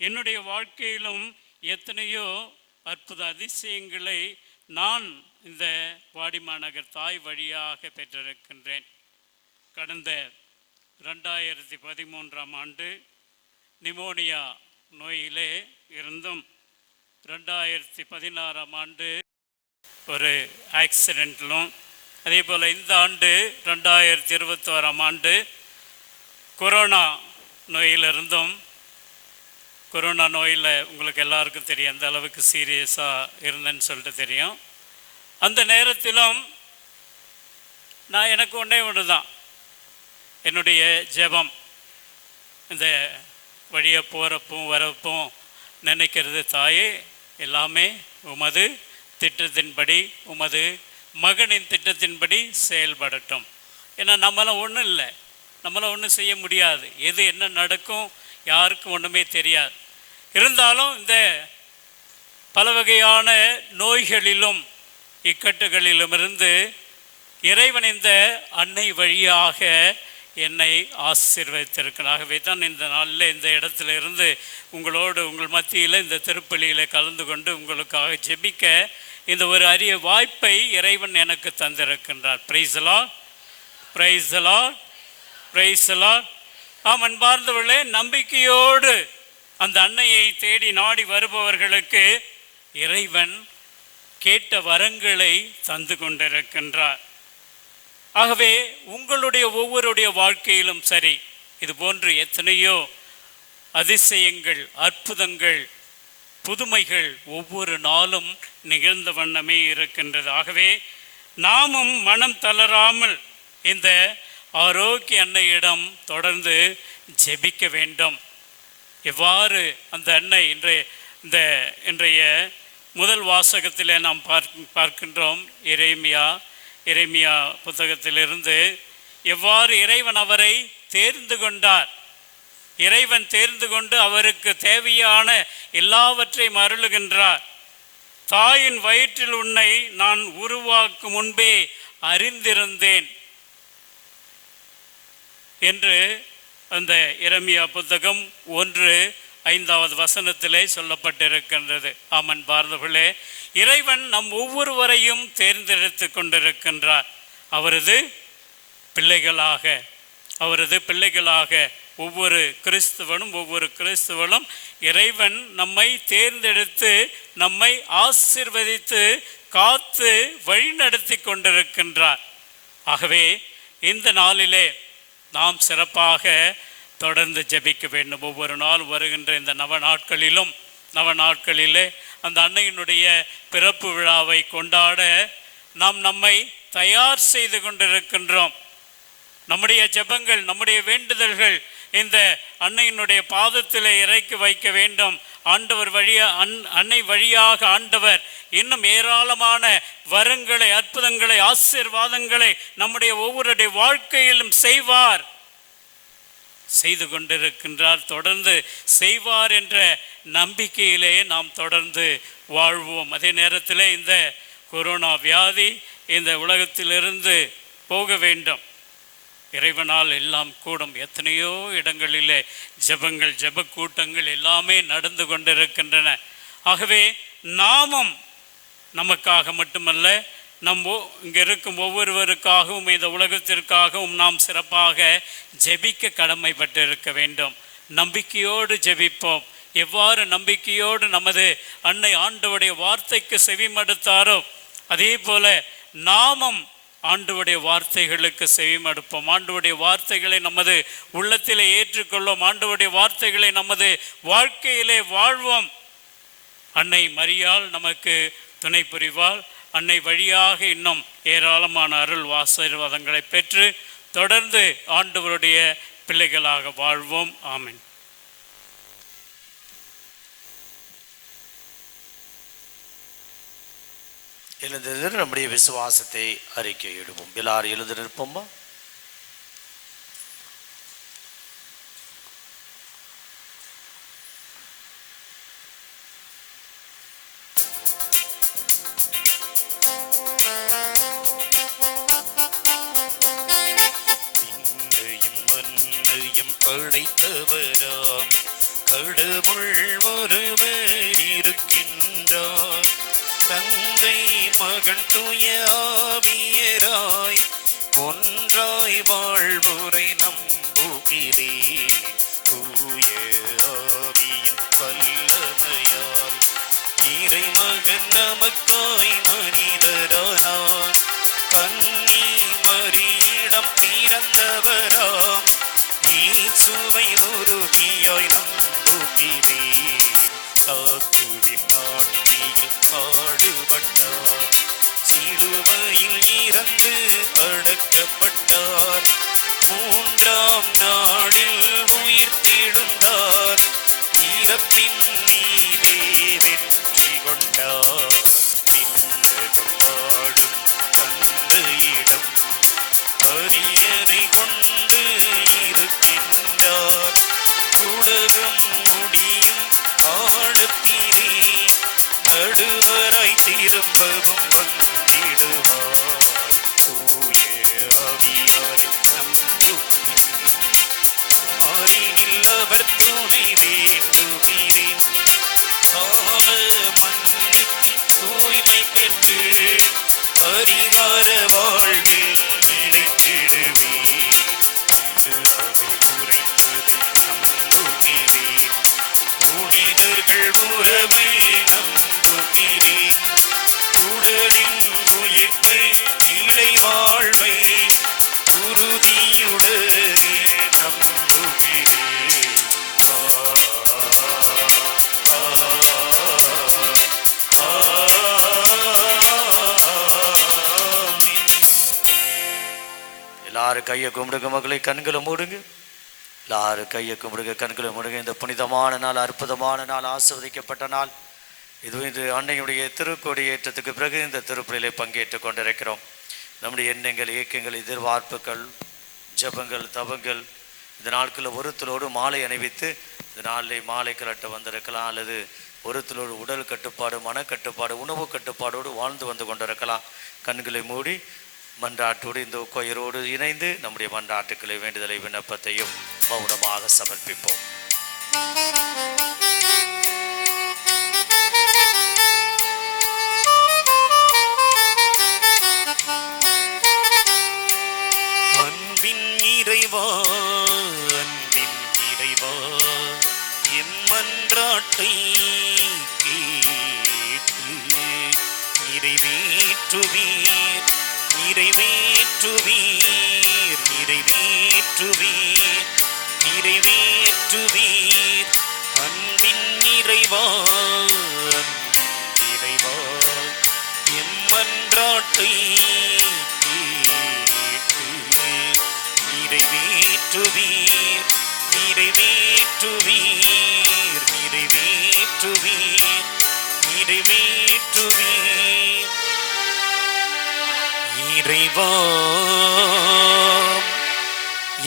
என்னுடைய வாழ்க்கையிலும் எத்தனையோ அற்புத அதிசயங்களை நான் இந்த வாடிமாநகர் தாய் வழியாக பெற்றிருக்கின்றேன். கடந்த 2013ஆம் ஆண்டு நிமோனியா நோயிலே இருந்தும், 2016ஆம் ஆண்டு ஒரு ஆக்சிடெண்ட்லும், அதே போல் இந்த ஆண்டு 2021ஆம் ஆண்டு கொரோனா நோயிலிருந்தும். கொரோனா நோயில் உங்களுக்கு எல்லாருக்கும் தெரியும் அந்த அளவுக்கு சீரியஸாக இருந்தேன்னு சொல்லிட்டு தெரியும். அந்த நேரத்திலும் எனக்கு ஒன்று தான் என்னுடைய ஜெபம். இந்த வழியை போகிறப்பும் வரப்பும் நினைக்கிறது, தாயே எல்லாமே உமது திட்டத்தின்படி, உமது மகனின் திட்டத்தின்படி செயல்படட்டும். ஏன்னா நம்மளாம் ஒன்றும் இல்லை, நம்மளாம் ஒன்றும் செய்ய முடியாது, எது என்ன நடக்கும் யாருக்கும் ஒன்றுமே தெரியாது. இருந்தாலும் இந்த பல வகையான நோய்களிலும் இக்கட்டுகளிலுமிருந்து இறைவன் இந்த அன்னை வழியாக என்னை ஆசீர்வதித்திருக்கிறாகவே தான் இந்த நாளில் இந்த இடத்துல இருந்து உங்களோடு உங்கள் மத்தியில் இந்த திருப்பலியில் கலந்து கொண்டு உங்களுக்காக ஜெபிக்க இந்த ஒரு அரிய வாய்ப்பை இறைவன் எனக்கு தந்திருக்கின்றார். Praise the Lord, praise the Lord, praise the Lord. ஆம் அன்பார்ந்தவர்களே, நம்பிக்கையோடு அந்த அன்னையை தேடி நாடி வருபவர்களுக்கு இறைவன் கேட்ட வரங்களை தந்து கொண்டிருக்கின்றார். ஆகவே உங்களுடைய ஒவ்வொருடைய வாழ்க்கையிலும் சரி, இது போன்று எத்தனையோ அதிசயங்கள், அற்புதங்கள், புதுமைகள் ஒவ்வொரு நாளும் நிகழ்ந்த வண்ணமே இருக்கின்றது. ஆகவே நாமும் மனம் தளராமல் இந்த ஆரோக்கிய அன்னையிடம் தொடர்ந்து ஜெபிக்க வேண்டும். எவ்வாறு அந்த அன்னை இன்றைய முதல் வாசகத்தில் நாம் பார்க்கின்றோம், எரேமியா புத்தகத்திலிருந்து எவ்வாறு இறைவன் அவரை தேர்ந்து கொண்டார். இறைவன் தேர்ந்து கொண்டு அவருக்கு தேவையான எல்லாவற்றையும் அருளுகின்றார். தாயின் வயிற்றில் உன்னை நான் உருவாக்கும் முன்பே அறிந்திருந்தேன் என்று அந்த எரேமியா புத்தகம் 1:5 வசனத்திலே சொல்லப்பட்டிருக்கின்றது. ஆமன் பார்ந்தவர்களே, இறைவன் நம் ஒவ்வொருவரையும் தேர்ந்தெடுத்து கொண்டிருக்கின்றார். அவரது பிள்ளைகளாக ஒவ்வொரு கிறிஸ்துவனும் இறைவன் நம்மை தேர்ந்தெடுத்து நம்மை ஆசீர்வதித்து காத்து வழிநடத்தி கொண்டிருக்கின்றார். ஆகவே இந்த நாளிலே நாம் சிறப்பாக தொடர்ந்து ஜெபிக்க வேண்டும். ஒவ்வொரு நாள் வருகின்ற இந்த நவநாட்களிலே அந்த அன்னையினுடைய பிறப்பு விழாவை கொண்டாட நாம் நம்மை தயார் செய்து கொண்டிருக்கின்றோம். நம்முடைய ஜெபங்கள், நம்முடைய வேண்டுதல்கள் இந்த அன்னையினுடைய பாதத்தில் இறக்கி வைக்க வேண்டும். ஆண்டவர் அன்னை வழியாக ஆண்டவர் இன்னும் ஏராளமான வரங்களை, அற்புதங்களை, ஆசீர்வாதங்களை நம்முடைய ஒவ்வொருடைய வாழ்க்கையிலும் செய்வார், செய்து கொண்டிருக்கின்றார், தொடர்ந்து செய்வார் என்ற நம்பிக்கையிலே நாம் தொடர்ந்து வாழ்வோம். அதே நேரத்தில் இந்த கொரோனா வியாதி இந்த உலகத்திலிருந்து போக வேண்டும். இறைவனால் எல்லாம் கூடும். எத்தனையோ இடங்களிலே ஜெபங்கள், ஜெப கூட்டங்கள் எல்லாமே நடந்து கொண்டிருக்கின்றன. ஆகவே நாமும் நமக்காக மட்டுமல்ல, இங்கே இருக்கும் ஒவ்வொருவருக்காகவும் இந்த உலகத்திற்காகவும் நாம் சிறப்பாக ஜெபிக்க கடமைப்பட்டிருக்க வேண்டும். நம்பிக்கையோடு ஜெபிப்போம். எவ்வாறு நம்பிக்கையோடு நமது அன்னை ஆண்டவருடைய வார்த்தைக்கு செவிமடுத்தாரோ அதே போல நாமும் ஆண்டவருடைய வார்த்தைகளுக்கு செவிமடுப்போம். ஆண்டவருடைய வார்த்தைகளை நமது உள்ளத்திலே ஏற்றுக்கொள்வோம். ஆண்டவருடைய வார்த்தைகளை நமது வாழ்க்கையிலே வாழ்வோம். அன்னை மரியாள் நமக்கு துணை புரிவாள். அன்னை வழியாக இன்னும் ஏராளமான அருள் ஆசீர்வாதங்களை பெற்று தொடர்ந்து ஆண்டவருடைய பிள்ளைகளாக வாழ்வோம். ஆமென். எழுந்திருந்து நம்முடைய விசுவாசத்தை அறிக்கையிடுவோம். எல்லாரும் எழுந்து நிற்போமா? படைத்தவராம் கடவுள் ஒருவர் இருக்கின்றார். தந்தை, மகன், தூய ஆவியராய் ஒன்றாய் வாழ்வுரை நம்புகிறேன். தூய ஆவியின் வல்லமையால் இறைமகன் நமக்காய் மனிதரானார். கன்னி மரியிடம் பிறந்தவராம் இயேசுவை உறுதியாய் நம்புகிறேன். தாக்குவின் ஆட்சியில் பாடுபட்டார். சிலுவையில் இறந்து அடக்கப்பட்டார். மூன்றாம் நாளில் உயிர்த்தெழுந்தார். இறப்பின் மீதே வெற்றி கொண்டார். விண்ணகம் பாடும் தந்தையிடம் அரியணை கொண்டு இருக்கின்றார். உலகம் முடியும் ஆழத்திலே நடுவராய் திரும்பவும் வந்திடுவார். தூய ஆவியாரை நம்புகிறேன். மாறினில் அவர் துணை வேண்டுகிறேன். பாவ மன்னிப்பில் தூய்மை பெற்று பரிகார வாழ்வில் நிலைத்திடுவேன். அவை உரைப்பதை நம்புகிறேன். புனிதர்கள் உறவை நம்புகிறேன். உடலின் உயிர்ப்பை நிலை வாழ்வை உறுதியுடனே நம்புகிறேன். எல்லாரும் கையை கும்பிடுங்க மக்களை, கண்களை மூடுங்க. எல்லாரும் கையை கும்பிடுங்க, கண்களை மூடுங்க. இந்த புனிதமான நாள், அற்புதமான நாள், ஆசீர்வதிக்கப்பட்ட நாள். இது அன்னையுடைய திருக்கொடி ஏற்றத்துக்கு பிறகு இந்த திருப்பலியிலே பங்கேற்று கொண்டிருக்கிறோம். நம்முடைய எண்ணங்கள், இயக்கங்கள், எதிர்பார்ப்புகள், ஜபங்கள், தபங்கள் இந்த நாட்களில் ஒருத்தரோடு மாலை அணிவித்து இந்த நாளில் மாலை கலட்ட வந்திருக்கலாம். அல்லது ஒருத்தரோடு உடல் கட்டுப்பாடு, மனக்கட்டுப்பாடு, உணவு கட்டுப்பாடோடு வாழ்ந்து வந்து கொண்டிருக்கலாம். கண்களை மூடி மன்றாட்டோடு இந்த கோயிலோடு இணைந்து நம்முடைய மன்றாட்டுக்களை, வேண்டுதலை, விண்ணப்பத்தையும் மௌனமாக சமர்ப்பிப்போம். அன்பின் இறைவா, அன்பின் இறைவா, என் மன்றாட்டை கேட்டு நிறைவேற்றுவீர், நிறைவேற்றுவீர், நிறைவேற்றுவீர், நிறைவேற்றுவீர். அன்பின் இறைவா, அன்பின் இறைவா, எம் மன்றாட்டை கேட்டு நிறைவேற்றுவீர், நிறைவேற்றுவீர், நிறைவேற்றுவீர். இறைவா,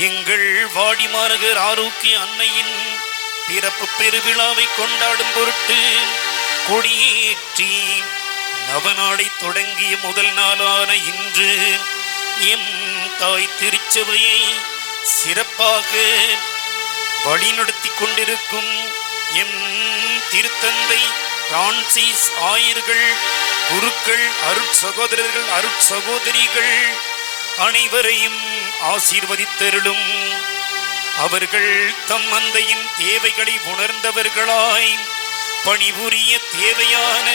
எங்கள் வாடிமாநகர் ஆரோக்கிய அன்னையின் பிறப்பு பெருவிழாவை கொண்டாடும் பொருட்டு கொடியேற்றி நவநாளை தொடங்கிய முதல் நாளான இன்று எம் தாய் திருச்சபையை சிறப்பாக வழிநடத்தி கொண்டிருக்கும் எம் திருத்தந்தை பிரான்சிஸ் ஆயர்கள், குருக்கள், அருட்சகோதரர்கள், அருட்சகோதரிகள் அனைவரையும் ஆசீர்வதித்தருளும். அவர்கள் தம் மந்தையின் தேவைகளை உணர்ந்தவர்களாய் பணிபுரிய தேவையான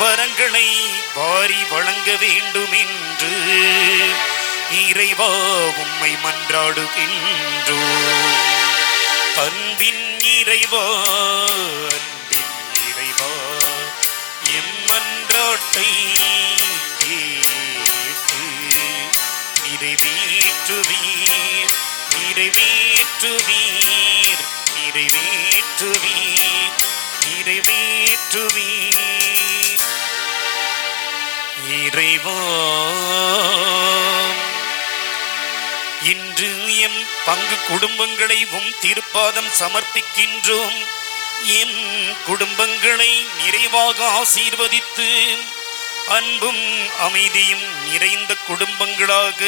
வரங்களை வாரி வழங்க வேண்டும் என்று இறைவா உம்மை மன்றாடுகின்றோம். அன்பின் இறைவா, அன்பின் இறைவா, எம் மன்றாட்டை கேட்டு நிறைவேற்றுவீர், நிறைவேற்றுவீர், நிறைவேற்றுவீர், நிறைவேற்றுவீர். இறைவா, இன்று எம் பங்கு குடும்பங்களை உம் திருப்பாதம் சமர்ப்பிக்கின்றோம். எம் குடும்பங்களை நிறைவாக ஆசீர்வதித்து அன்பும் அமைதியும் நிறைந்த குடும்பங்களாக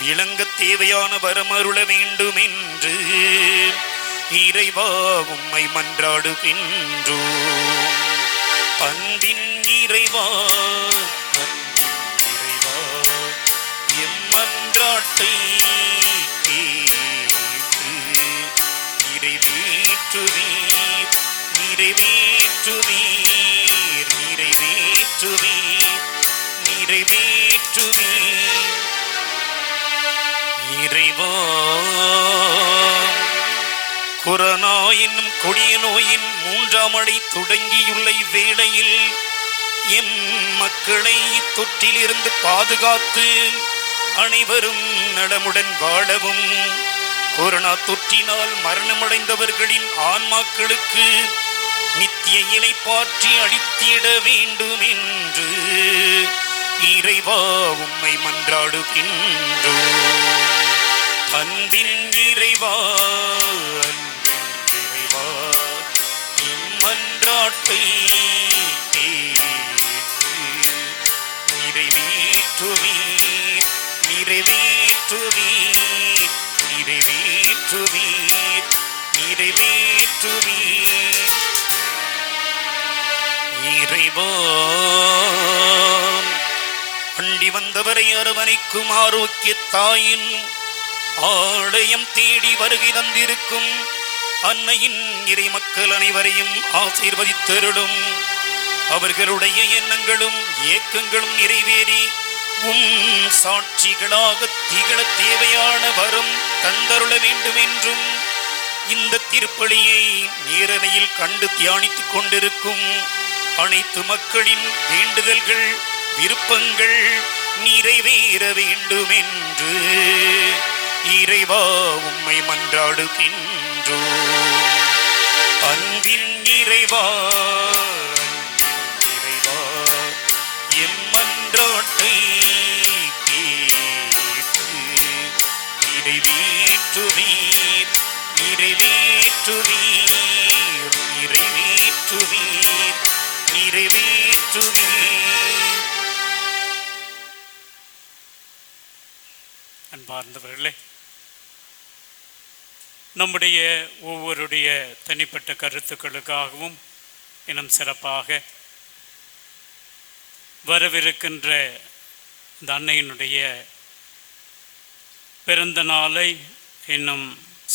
விளங்க தேவையான வரமருள வேண்டும் என்று இறைவா உம்மை மன்றாடுகின்றோம். அன்பின் இறைவா, அன்பின் இறைவா, எம் மன்றாட்டை கேட்டு நிறைவேற்றுவீர், நிறைவேற்றுவீர், நிறைவேற்றுவீர், நிறைவேற்றுவீர். இறைவா, கொரோனா என்னும் கொடிய நோயின் 3ஆம் அலை தொடங்கியுள்ள இவ்வேளையில் எம் மக்களை தொற்றிலிருந்து பாதுகாத்து அனைவரும் நலமுடன் வாழவும், கொரோனா தொற்றினால் மரணமடைந்தவர்களின் ஆன்மாக்களுக்கு நித்திய இளைப்பாற்றி அளித்திட வேண்டும் என்று இறைவா உம்மை மன்றாடுகின்றோம். அன்பின் இறைவா, அன்பின் இறைவா, எம் மன்றாட்டை கேட்டு நிறைவேற்றுவீர், நிறைவேற்றுவீர், நிறைவேற்றுவீர், நிறைவேற்றுவீர். இறைவா, அண்டி வந்தவரை அரவணைக்கும் ஆரோக்கிய தாயின் ஆலயம் தேடி வருகை தந்திருக்கும் அன்னையின் இறை மக்கள் அனைவரையும் ஆசீர்வதித்தருளும். அவர்களுடைய எண்ணங்களும் ஏக்கங்களும் நிறைவேறி சாட்சிகளாக திகழ தேவையான வரம் தந்தருள வேண்டும் என்றும் இந்த திருப்பலியை நேரலையில் கண்டு தியானித்துக் கொண்டிருக்கும் அனைத்து மக்களின் வேண்டுதல்கள், விருப்பங்கள் நிறைவேற வேண்டும் என்று இறைவா உம்மை மன்றாடுகின்றோம். அன்பின் இறைவா, அன்பின் இறைவா, எம் மன்றாட்டை கேட்டு நிறைவேற்றுவீர், நிறைவேற்றுவீர், நிறைவேற்றுவீர், நிறைவேற்றுவீர். அன்பார்ந்தவர்களே, நம்முடைய ஒவ்வொருடைய தனிப்பட்ட கருத்துக்களுக்காகவும் இன்னும் சிறப்பாக வரவிருக்கின்ற இந்த அன்னையினுடைய பிறந்த நாளை இன்னும்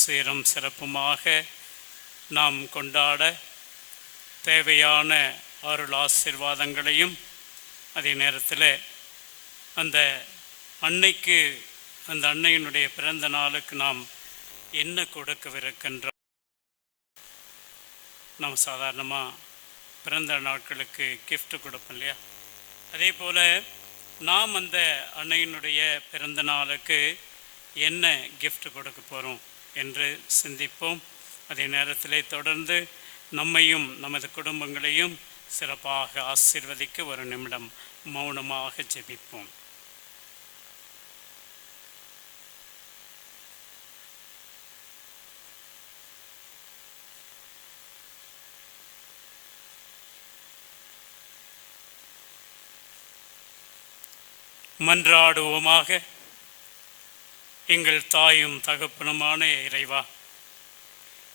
சீரும் சிறப்புமாக நாம் கொண்டாட தேவையான அருள் ஆசீர்வாதங்களையும் அதே நேரத்தில் அந்த அன்னைக்கு, அந்த அன்னையினுடைய பிறந்த நாளுக்கு நாம் என்ன கொடுக்கவிருக்கின்றோம். நாம் சாதாரணமாக பிறந்த நாட்களுக்கு கிஃப்ட் கொடுப்போம் இல்லையா? அதே போல் நாம் அந்த அன்னையினுடைய பிறந்த நாளுக்கு என்ன gift கொடுக்க போகிறோம் என்று சிந்திப்போம். அதே நேரத்திலே தொடர்ந்து நம்மையும் நமது குடும்பங்களையும் சிறப்பாக ஆசீர்வதிக்க ஒரு நிமிடம் மௌனமாக ஜெபிப்போம். மன்றாடுவோமாக. எங்கள் தாயும் தகப்பனுமான இறைவா,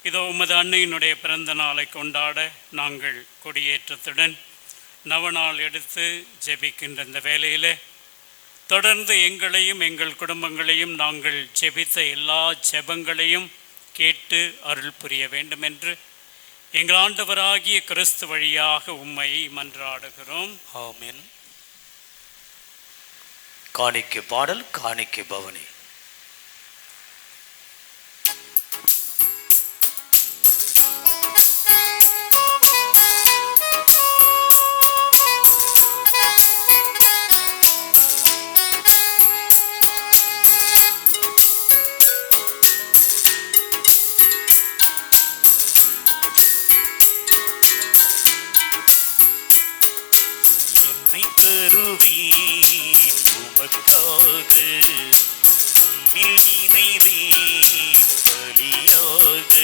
இதோ உமது அன்னையினுடைய பிறந்த நாளை கொண்டாட நாங்கள் கொடியேற்றத்துடன் நவநாள் எடுத்து ஜெபிக்கின்ற இந்த வேளையில் தொடர்ந்து எங்களையும் எங்கள் குடும்பங்களையும் நாங்கள் ஜெபித்த எல்லா ஜெபங்களையும் கேட்டு அருள் புரிய வேண்டுமென்று எங்கள் ஆண்டவராகிய கிறிஸ்து வழியாக உம்மை மன்றாடுகிறோம். ஆமென். காணிக்கை பாடல், காணிக்கை பவனி. என்னை தருவீன் உமக்காக, உம்மில் இணைவேன் பலியாக.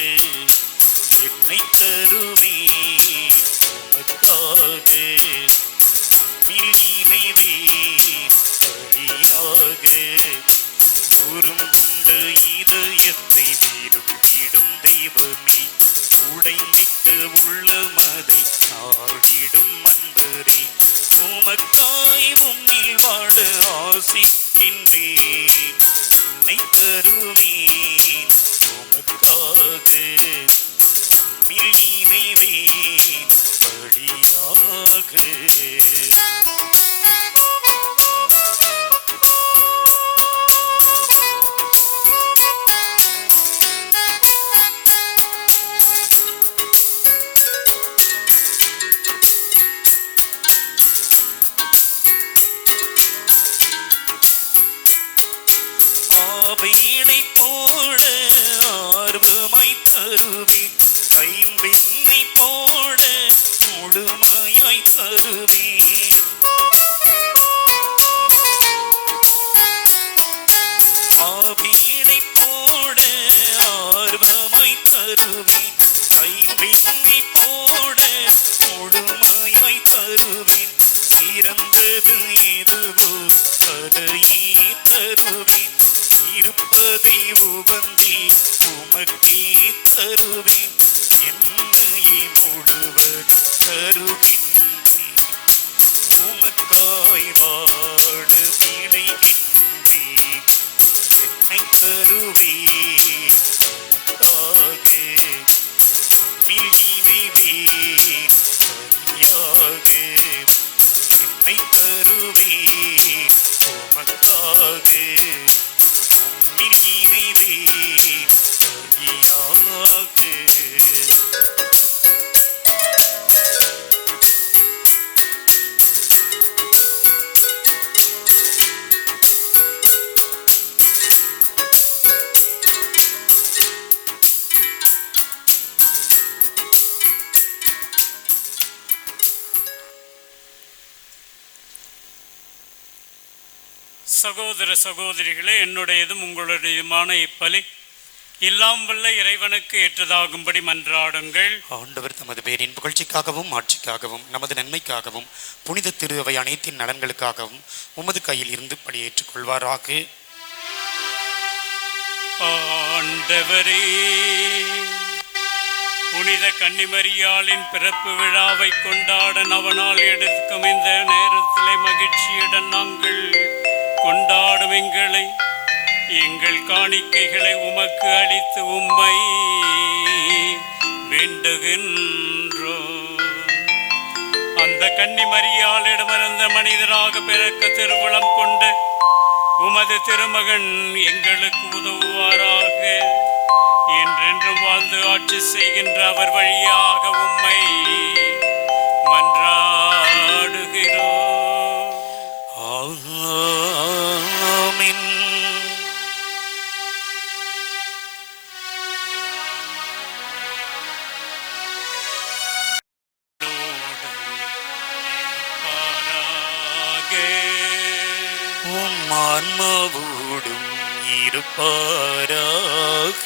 என்னை தருவீன் உமக்காக, உம்மில் இணைவேன் பலியாக. தூரம் கொண்ட இதயத்தை விரும்பிடும் தெய்வமே, உடைந்திட்ட உள்ளமதை நாடிடும் அன்பரே, உமக்காய் உம்மில் வாழ ஆசிக்கின்றேன். என்னை தருவேன் உமக்காக, உம்மில் இணைவேன் பலியாக. ஆவேனை போட ஆர்வமாய் தருவேன், கைம்பெண்ணை போட முழுமையாய் தருவேன். ஆவேனை போட ஆர்வமாய் தருவேன், கைம்பெண்ணை போட முழுமையாய் தருவேன். சிறந்தது எதுவோ அதையே தருவேன், இருப்பதை உவந்தே உமக்கே தருவேன். என்னையே முழுவதும் தருகின்றேன், உமக்காய் வாழ விளைகின்றேன். என்னை தருவேன் உமக்காக, உம்மில் இணைவேன் பலியாக. என்னை தருவேன் உமக்காக, உம்மில் இணைவேன் பலியாக. சகோதர சகோதரிகளே, என்னுடையதும் உங்களுடையதுமான இப்பலி எல்லாம் வல்ல இறைவனுக்கு ஏற்றதாகும்படி மன்றாடுங்கள். ஆண்டவர் தமது பேரின் புகழ்ச்சிக்காகவும் ஆட்சிக்காகவும் நமது நன்மைக்காகவும் புனித திரு அவை அனைத்தின் நலன்களுக்காகவும் உமது கையில் இருந்து பணியேற்றுக் கொள்வாராக. ஆண்டவரே, புனித கன்னிமரியாளின் பிறப்பு விழாவை கொண்டாட நவநாள் எடுக்கும் இந்த நேரத்திலே மகிழ்ச்சியுடன் நாங்கள் கொண்டாடும் எங்கள் காணிக்கைகளை உமக்கு அளித்து உம்மை வேண்டுகின்றோம். அந்த கன்னிமரியாளிடமிருந்த மனிதராக பிறக்க திருவுளம் கொண்ட உமது திருமகன் எங்களுக்கு உதவுவாராக. என்றென்றும் வாழ்ந்து ஆட்சி செய்கின்ற அவர் வழியாக உம்மை மன்றாடுகிறோம். ஆமென். உம் ஆன்மாவோடும் இருப்பாராக.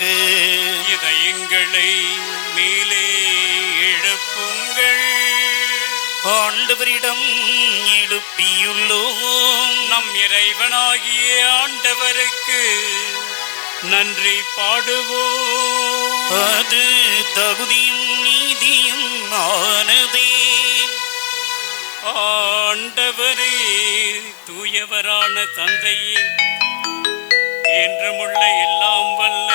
இதயங்களை மேலே எழுப்புங்கள். ஆண்டவரிடம் எழுப்பியுள்ளோம். நம் இறைவனாகிய ஆண்டவருக்கு நன்றி பாடுவோம். அது தகுதியும் நீதியும் ஆனதே. ஆண்டவரே, தூயவரான தந்தையே, என்றுமுள்ள எல்லாம் வல்ல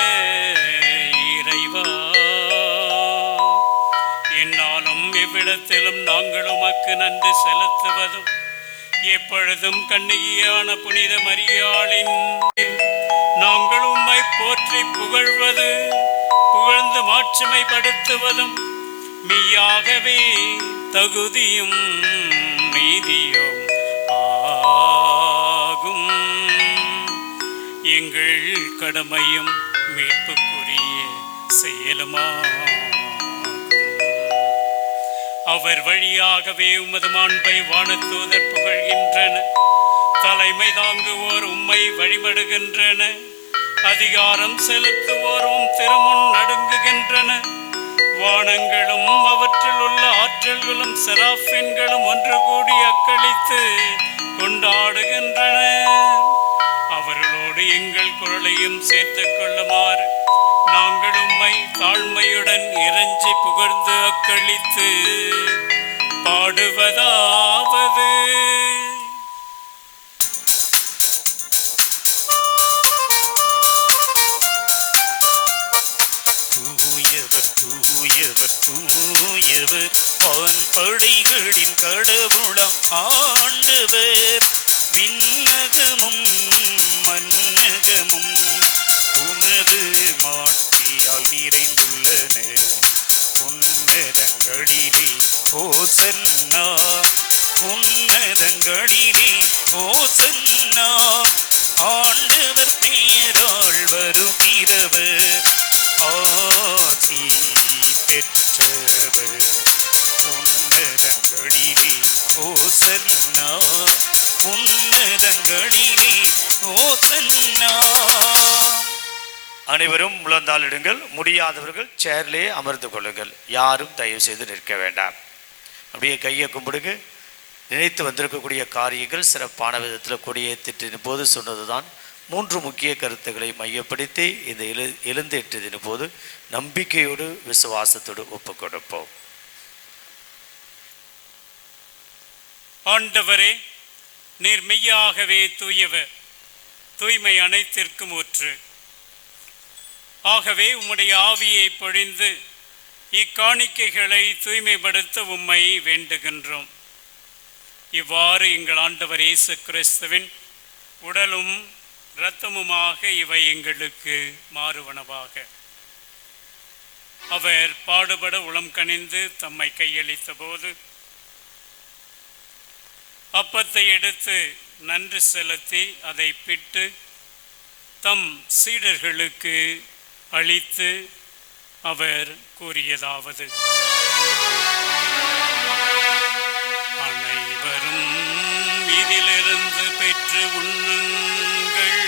இறைவா, என்னாலும் எவ்விடத்திலும் நாங்கள் உமக்கு நன்றி செலுத்துவதும் எப்பொழுதும் கண்ணியான புனித மரியாளின் நாங்கள் உம்மை போற்றி புகழ்வது புகழ்ந்து மாட்சிமைப்படுத்துவதும் மெய்யாகவே தகுதியும் நீதியும் ஆகும். எங்கள் கடமையும் மீட்புக்குரிய செயலுமாகும். அவர் வழியாகவே உமது மாண்பை வானதூதர் புகழ்கின்றன. தலைமை தாங்குவோர் உம்மை வழிபடுகின்றன. அதிகாரம் செலுத்துவோரும் திருமுன் நடுங்குகின்றன. வானங்களும் அவற்றில் உள்ள ஆற்றல்களும் செராஃபின்களும் ஒன்று கூடி அக்களித்து கொண்டாடுகின்றன. அவர்களோடு எங்கள் குரலையும் சேர்த்துக் கொள்ளுமாறு நாங்கள் உம்மை தாழ்மையுடன் இறைஞ்சி புகழ்ந்து அக்களித்து பாடுவதாவது. தூயவர் தூயவர் தூயவர் வான்படைகளின் கடவுளாம் ஆண்டவர். விண்ணகமும் மன்னகமும் உமது மாட்சியால் நிறைந்துள்ளன. உன்னதங்களிலே ஓசன்னா, உன்னதங்களிலே ஓசன்னா. ஆண்டவர் பெயரால் வருகிறவர் ஆசி பெற்றவர். உன்னதங்களிலே ஓசன்னா, உன்னதங்களிலே ஓசன்னா. அனைவரும் முழந்தாளிடுங்கள். முடியாதவர்கள் சேர்லே அமர்ந்து கொள்ளுங்கள். யாரும் தயவு செய்து நிற்க வேண்டாம். அப்படியே கையை கும்பிடுங்க. நினைத்து வந்திருக்கக்கூடிய காரியங்கள் சிறப்பான விதத்தில் கொடியேற்றின் போது சொன்னதுதான். 3 முக்கிய கருத்துக்களை மையப்படுத்தி இந்த எழுந்தேற்றதின் போது நம்பிக்கையோடு விசுவாசத்தோடு ஒப்புக் கொடுப்போம். ஆண்டவரே, நீர் மெய்யாகவே தூயவர், தூய்மை அனைத்திற்கும் ஊற்று. ஆகவே உம்முடைய ஆவியை பொழிந்து இக்காணிக்கைகளை தூய்மைப்படுத்த உம்மை வேண்டுகின்றோம். இவ்வாறு எங்கள் ஆண்டவர் இயேசு கிறிஸ்துவின் உடலும் இரத்தமுமாக இவை எங்களுக்கு மாறுவனவாக. அவர் பாடுபட உளம் கனிந்து தம்மை கையளித்த போது அப்பத்தை எடுத்து நன்றி செலுத்தி அதை பிட்டு தம் சீடர்களுக்கு அளித்து அவர் கூறியதாவது: அனைவரும் இதிலிருந்து பெற்று உண்ணுங்கள்,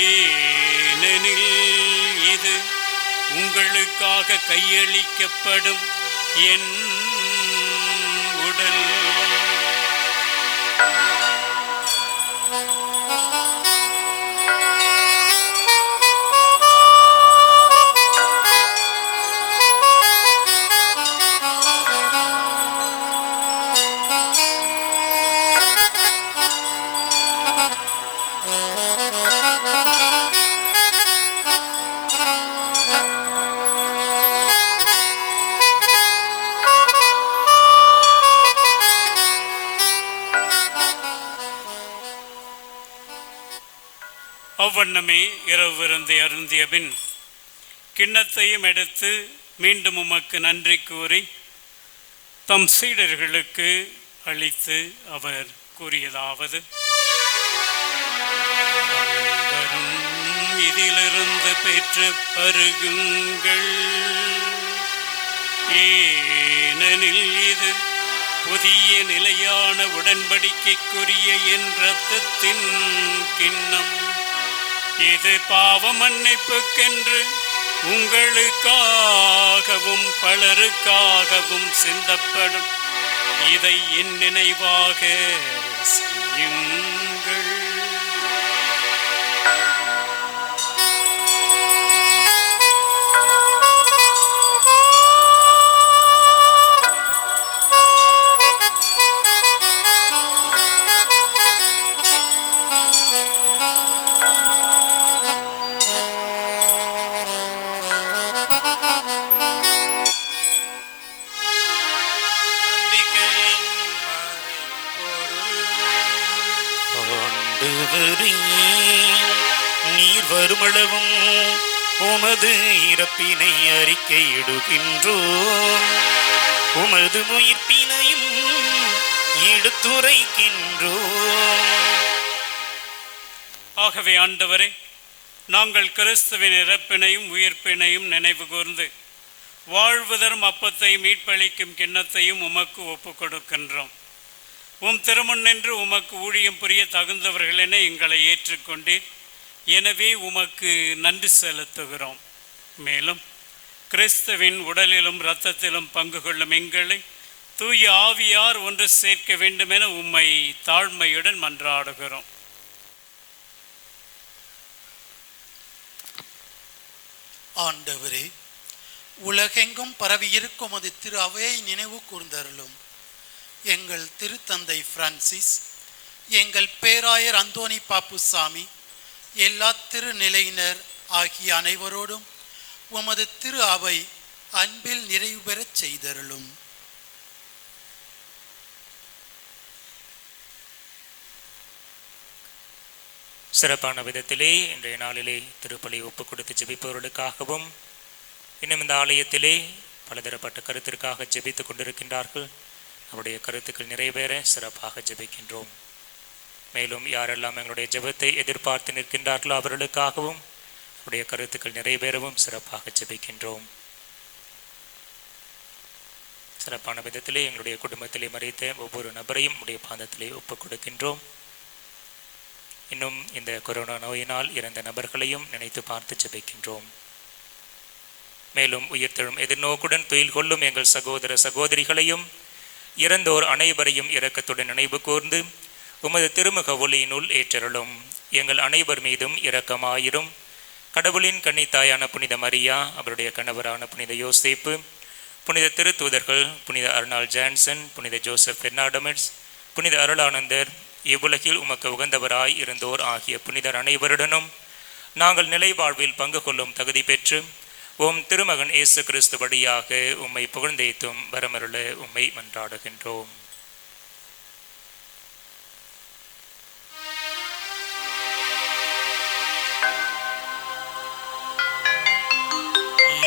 ஏனெனில் இது உங்களுக்காக கையளிக்கப்படும் என் உடல். அவ்வண்ணமே இரவு விருந்தை அருந்திய பின் கிண்ணத்தையும் எடுத்து மீண்டும் உமக்கு நன்றி கூறி தம் சீடர்களுக்கு அளித்து அவர் கூறியதாவது: அனைவரும் இதிலிருந்து பெற்று பருகுங்கள், ஏனெனில் இது புதிய நிலையான உடன்படிக்கைக்குரிய என் இரத்தத்தின் கிண்ணம். இது பாவ மன்னிப்புக்கென்று உங்களுக்காகவும் பலருக்காகவும் சிந்தப்படும். இதை என் நினைவாக செய்யுங்கள். ஆண்டவரே, நீர் வருமளவும் உமது இறப்பினை அறிக்கையிடுகின்றோம், உமது உயிர்ப்பினையும் எடுத்துரைக்கின்றோம். ஆகவே ஆண்டவரே, நாங்கள் கிறிஸ்துவின் இறப்பினையும் உயிர்ப்பினையும் நினைவு கூர்ந்து வாழ்வு தரும் அப்பத்தை மீட்பளிக்கும் கிண்ணத்தையும் உமக்கு ஒப்புக் கொடுக்கின்றோம். உம் திருமுன் நின்று உமக்கு ஊழியம் புரிய தகுந்தவர்களென எங்களை ஏற்றுக்கொண்டீர். எனவே உமக்கு நன்றி செலுத்துகிறோம். மேலும் கிறிஸ்துவின் உடலிலும் இரத்தத்திலும் பங்கு கொள்ளும் எங்களை தூய ஆவியார் ஒன்று சேர்க்க வேண்டுமென உம்மை தாழ்மையுடன் மன்றாடுகிறோம். ஆண்டவரே, உலகெங்கும் பரவியிருக்கும் அது திரு அவையை நினைவு கூர்ந்தருளும். எங்கள் திருத்தந்தை பிரான்சிஸ், எங்கள் பேராயர் அந்தோனி பாப்புசாமி, எல்லா திருநிலையினர் ஆகிய அனைவரோடும் உமது திரு அவை அன்பில் நிறைவு பெறச் செய்தருளும். சிறப்பான விதத்திலே இன்றைய நாளிலே திருப்பலி ஒப்புக் கொடுத்து ஜெபிப்பவர்களுக்காகவும், இன்னும் இந்த ஆலயத்திலே பலதரப்பட்ட கருத்திற்காக ஜெபித்துக் கொண்டிருக்கின்றார்கள், அவருடைய கருத்துக்கள் நிறைவேற சிறப்பாக ஜெபிக்கின்றோம். மேலும் யாரெல்லாம் எங்களுடைய ஜெபத்தை எதிர்பார்த்து நிற்கின்றார்களோ அவர்களுக்காகவும் அவருடைய கருத்துக்கள் நிறைவேறவும் சிறப்பாக ஜெபிக்கின்றோம். சிறப்பான விதத்திலே எங்களுடைய குடும்பத்திலே மறைத்த ஒவ்வொரு நபரையும் உடைய பாதத்திலே ஒப்புக் கொடுக்கின்றோம். இன்னும் இந்த கொரோனா நோயினால் இறந்த நபர்களையும் நினைத்து பார்த்து ஜெபிக்கின்றோம். மேலும் உயிர்த்தெழும் எதிர்நோக்குடன் துயில் கொள்ளும் எங்கள் சகோதர சகோதரிகளையும் இறந்தோர் அனைவரையும் இரக்கத்துடன் நினைவு கூர்ந்து உமது திருமுக ஒளியினுள் ஏற்றருளும். எங்கள் அனைவர் மீதும் இரக்கமாயிரும். கடவுளின் கன்னித்தாயான புனித மரியா, அவருடைய கணவரான புனித யோசேப்பு, புனித திருத்தூதர்கள் புனித அர்னால் ஜான்சன், புனித ஜோசப் பெர்னாடமிட்ஸ், புனித அருளானந்தர், இவ்வுலகில் உமக்கு உகந்தவராய் இருந்தோர் ஆகிய புனிதர் அனைவருடனும் நாங்கள் நிலை வாழ்வில் பங்கு கொள்ளும் தகுதி பெற்று உம் திருமகன் இயேசு கிறிஸ்து வழியாக உம்மை புகழ்ந்தேத்தும் வரமருள உம்மை மன்றாடுகின்றோம்.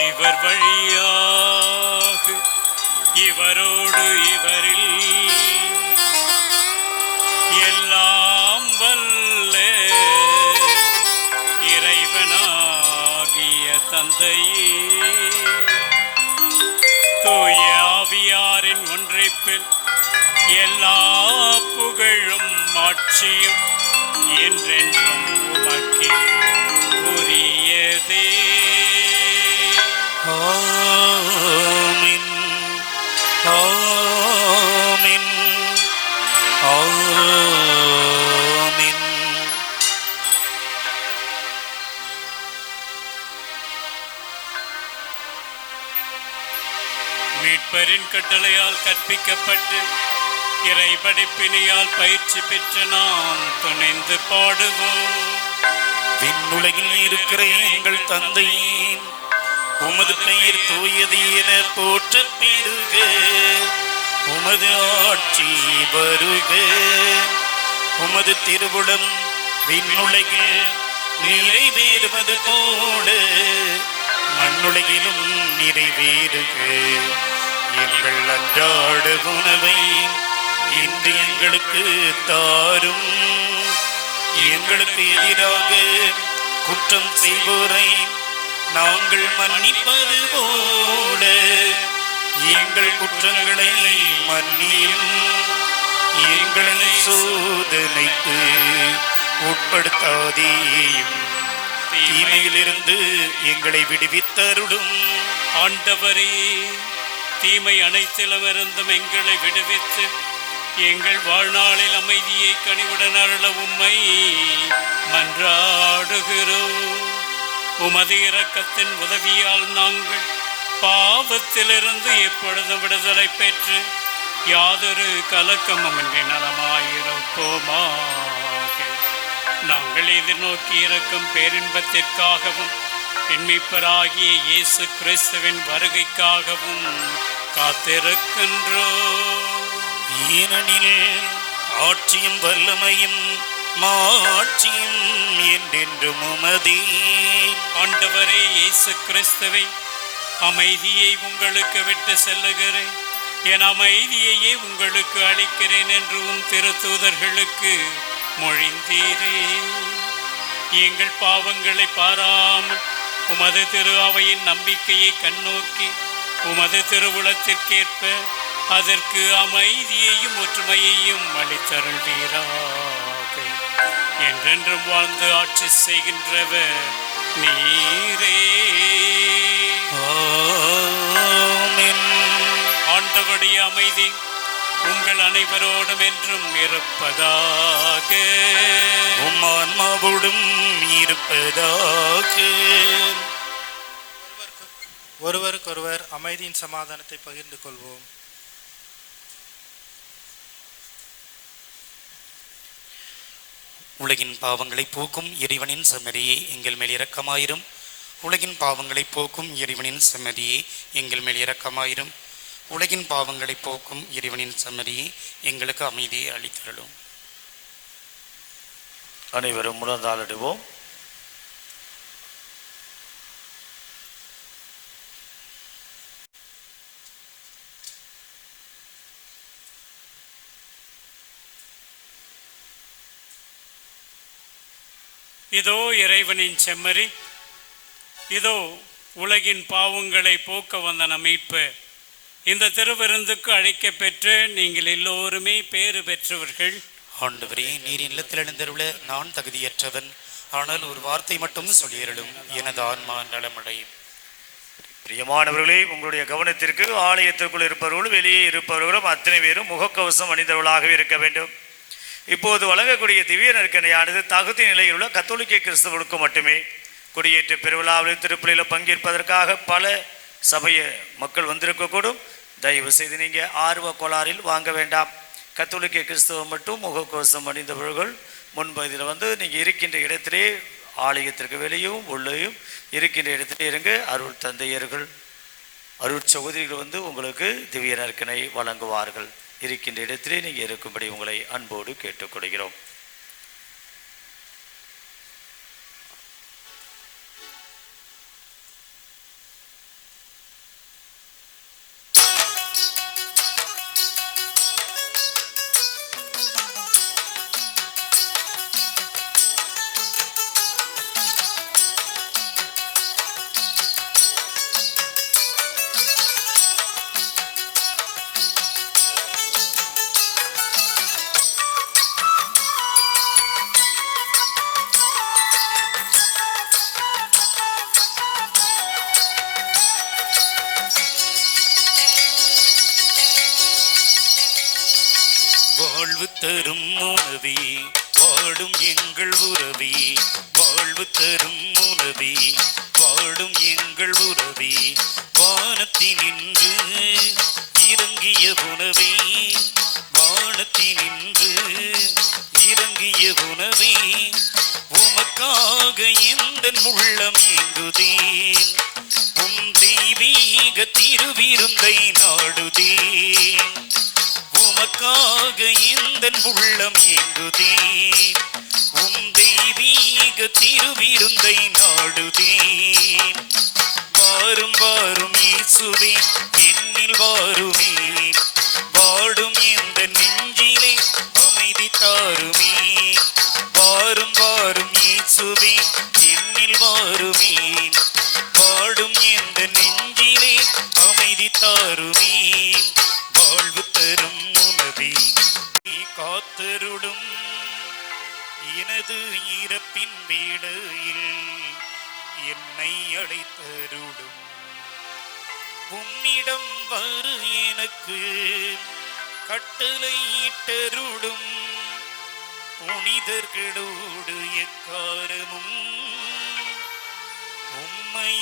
இவர் வழியாக இவரோடு இவரில் எல்லாம் வல்ல இறைவனாகிய தந்தையே, தூய ஆவியாரின் ஒன்றிப்பில் எல்லா புகழும் ஆட்சியும் என்றென்றும் உமக்கே உரியதே. ஆமென், ஆமென், ஆமென். மீட்பரின் கட்டளையால் கற்பிக்கப்பட்டு இறை படிப்பினையால் பயிற்சி பெற்று நாம் துணிந்து பாடுவோம். விண்ணுலகில் இருக்கிற எங்கள் தந்தையே, உமது பெயர் தூயது என போற்றப் பெறுக. உமது ஆட்சி வருக. உமது திருவுளம் விண்ணுலகில் நிறைவேறுவது போல மண்ணுலகிலும் நிறைவேறுக. எங்கள் அன்றாட உணவை இன்று எங்களுக்கு தாரும். எங்களுக்கு எதிராக குற்றம் செய்வோரை நாங்கள் மன்னிப்பது போல எங்கள் குற்றங்களை மன்னியும், எங்களை சோதனைக்கு உட்படுத்தாதேயும், தீமையிலிருந்து எங்களை விடுவித்தருளும். ஆண்டவரே, தீமை அனைத்திலுமிருந்தும் எங்களை விடுவித்து எங்கள் வாழ்நாளில் அமைதியை கனிவுடன் அருள உம்மை மன்றாடுகிறோம். உமது இரக்கத்தின் உதவியால் நாங்கள் பாவத்திலிருந்து எப்பொழுதும் விடுதலை பெற்று யாதொரு கலக்கமுமின்றி நலமாயிருப்போமாக. நாங்கள் எதிர்நோக்கி இருக்கும் பேரின்பத்திற்காகவும் எண்மிப்பராகிய இயேசு கிறிஸ்துவின் வருகைக்காகவும் காத்திருக்கின்றோம். ஏனெனில் ஆட்சியும் வல்லமையும் மாட்சியும் என்றென்றும் உமதே. ஆண்டவரே இயேசு கிறிஸ்துவை, அமைதியை உங்களுக்கு விட்டு செல்லுகிறேன், என் அமைதியையே உங்களுக்கு அளிக்கிறேன் என்று உம் திருத்தூதர்களுக்கு மொழிந்தீரே. எங்கள் பாவங்களை பாராமல் உமது திரு அவையின் நம்பிக்கையை கண்ணோக்கி உமது திருவுளத்திற்கேற்ப அதற்கு அமைதியையும் ஒற்றுமையையும் அளித்தருள்வீராக. என்றென்றும் வாழ்ந்து ஆட்சி செய்கின்றவர் நீரே. ஆமென். ஆண்டவருடைய அமைதி உங்கள் அனைவரோடும் என்றும் இருப்பதாக. உம் ஆன்மாவோடும் இருப்பதாக. ஒருவருக்கொருவர் அமைதியின் சமாதானத்தை பகிர்ந்து கொள்வோம். உலகின் பாவங்களை போக்கும் இறைவனின் செம்மறியே எங்கள் மேல் இரக்கமாயிரும். உலகின் பாவங்களை போக்கும் இறைவனின் செம்மறியே எங்கள் மேல் இரக்கமாயிரும். உலகின் பாவங்களை போக்கும் இறைவனின் செம்மறியே எங்களுக்கு அமைதியை அளித்தருளும். அனைவரும் முழந்தாளிடுவோம். இதோ இறைவனின் செம்மறி, இதோ உலகின் பாவங்களை போக்க வந்த மீட்பர். இந்த திருவிருந்துக்கு அழைக்க பெற்ற நீங்கள் எல்லோருமே பேறு பெற்றவர்கள். ஆண்டவரே, நீர் இல்லத்தில் எழுந்தருள நான் தகுதியற்றவன், ஆனால் ஒரு வார்த்தை மட்டும் சொல்லியருளும், எனது ஆன்மா நலமடையும். பிரியமானவர்களே, உங்களுடைய கவனத்திற்கு ஆலயத்திற்குள் இருப்பவர்களும் வெளியே இருப்பவர்களும் அத்தனை பேரும் முகக்கவசம் அணிந்தவர்களாகவே இருக்க வேண்டும். இப்போது வழங்கக்கூடிய திவ்ய நற்கனையானது தகுதி நிலையில் உள்ள கத்தோலிக்க கிறிஸ்தவர்களுக்கு மட்டுமே. குடியேற்ற பெருவிழாவில் திருப்பலியில் பங்கேற்பதற்காக பல சபைய மக்கள் வந்திருக்கக்கூடும். தயவு செய்து நீங்கள் ஆர்வ கோளாறில் வாங்க வேண்டாம். கத்தோலிக்க கிறிஸ்தவம் மட்டும் முகக்கவசம் அணிந்தவர்கள் முன்பதில் வந்து நீங்கள் இருக்கின்ற இடத்திலே, ஆலயத்திற்கு வெளியும் உள்ளேயும் இருக்கின்ற இடத்திலே இருங்க. அருள் தந்தையர்கள், அருள் சகோதரிகள் வந்து உங்களுக்கு திவ்ய நற்கனை வழங்குவார்கள். இருக்கின்ற இடத்திலே நீங்கள் இருக்கும்படி உங்களை அன்போடு கேட்டுக்கொள்கிறோம். வாழ்வு தரும் உணவே வாடும் எங்கள் உறவே, வாழ்வு தரும் உணவே வாடும் எங்கள் உறவே, வானத்தினின்று இறங்கிய உணவே, வானத்தினின்று இறங்கிய உணவே, உமக்காக எந்தன் உள்ளம் ஏங்குதேன், உம் தெய்வீக திருவிருந்தை நாடுதேன், உமக்காக எந்தன் உள்ளம் ஏங்குதேன், உம் தெய்வீக திருவிருந்தை நாடுதேன். வாரும் வாரும் இயேசுவே, என்னில் வாருமே, வாடும் எந்த நெஞ்சிலே அமைதி தாருமே. வாரும் வாரும் இயேசுவே, என்னில் வாருமே, வாடும் எந்த நெஞ்சிலே அமைதி தாருமே. எனது இறப்பின் வேளையில் என்னை அழைத்தருளும். உம்மிடம் வரு எனக்கு கட்டளையிட்டருளும். புனிதர்களோடு எக்காலமும் உம்மை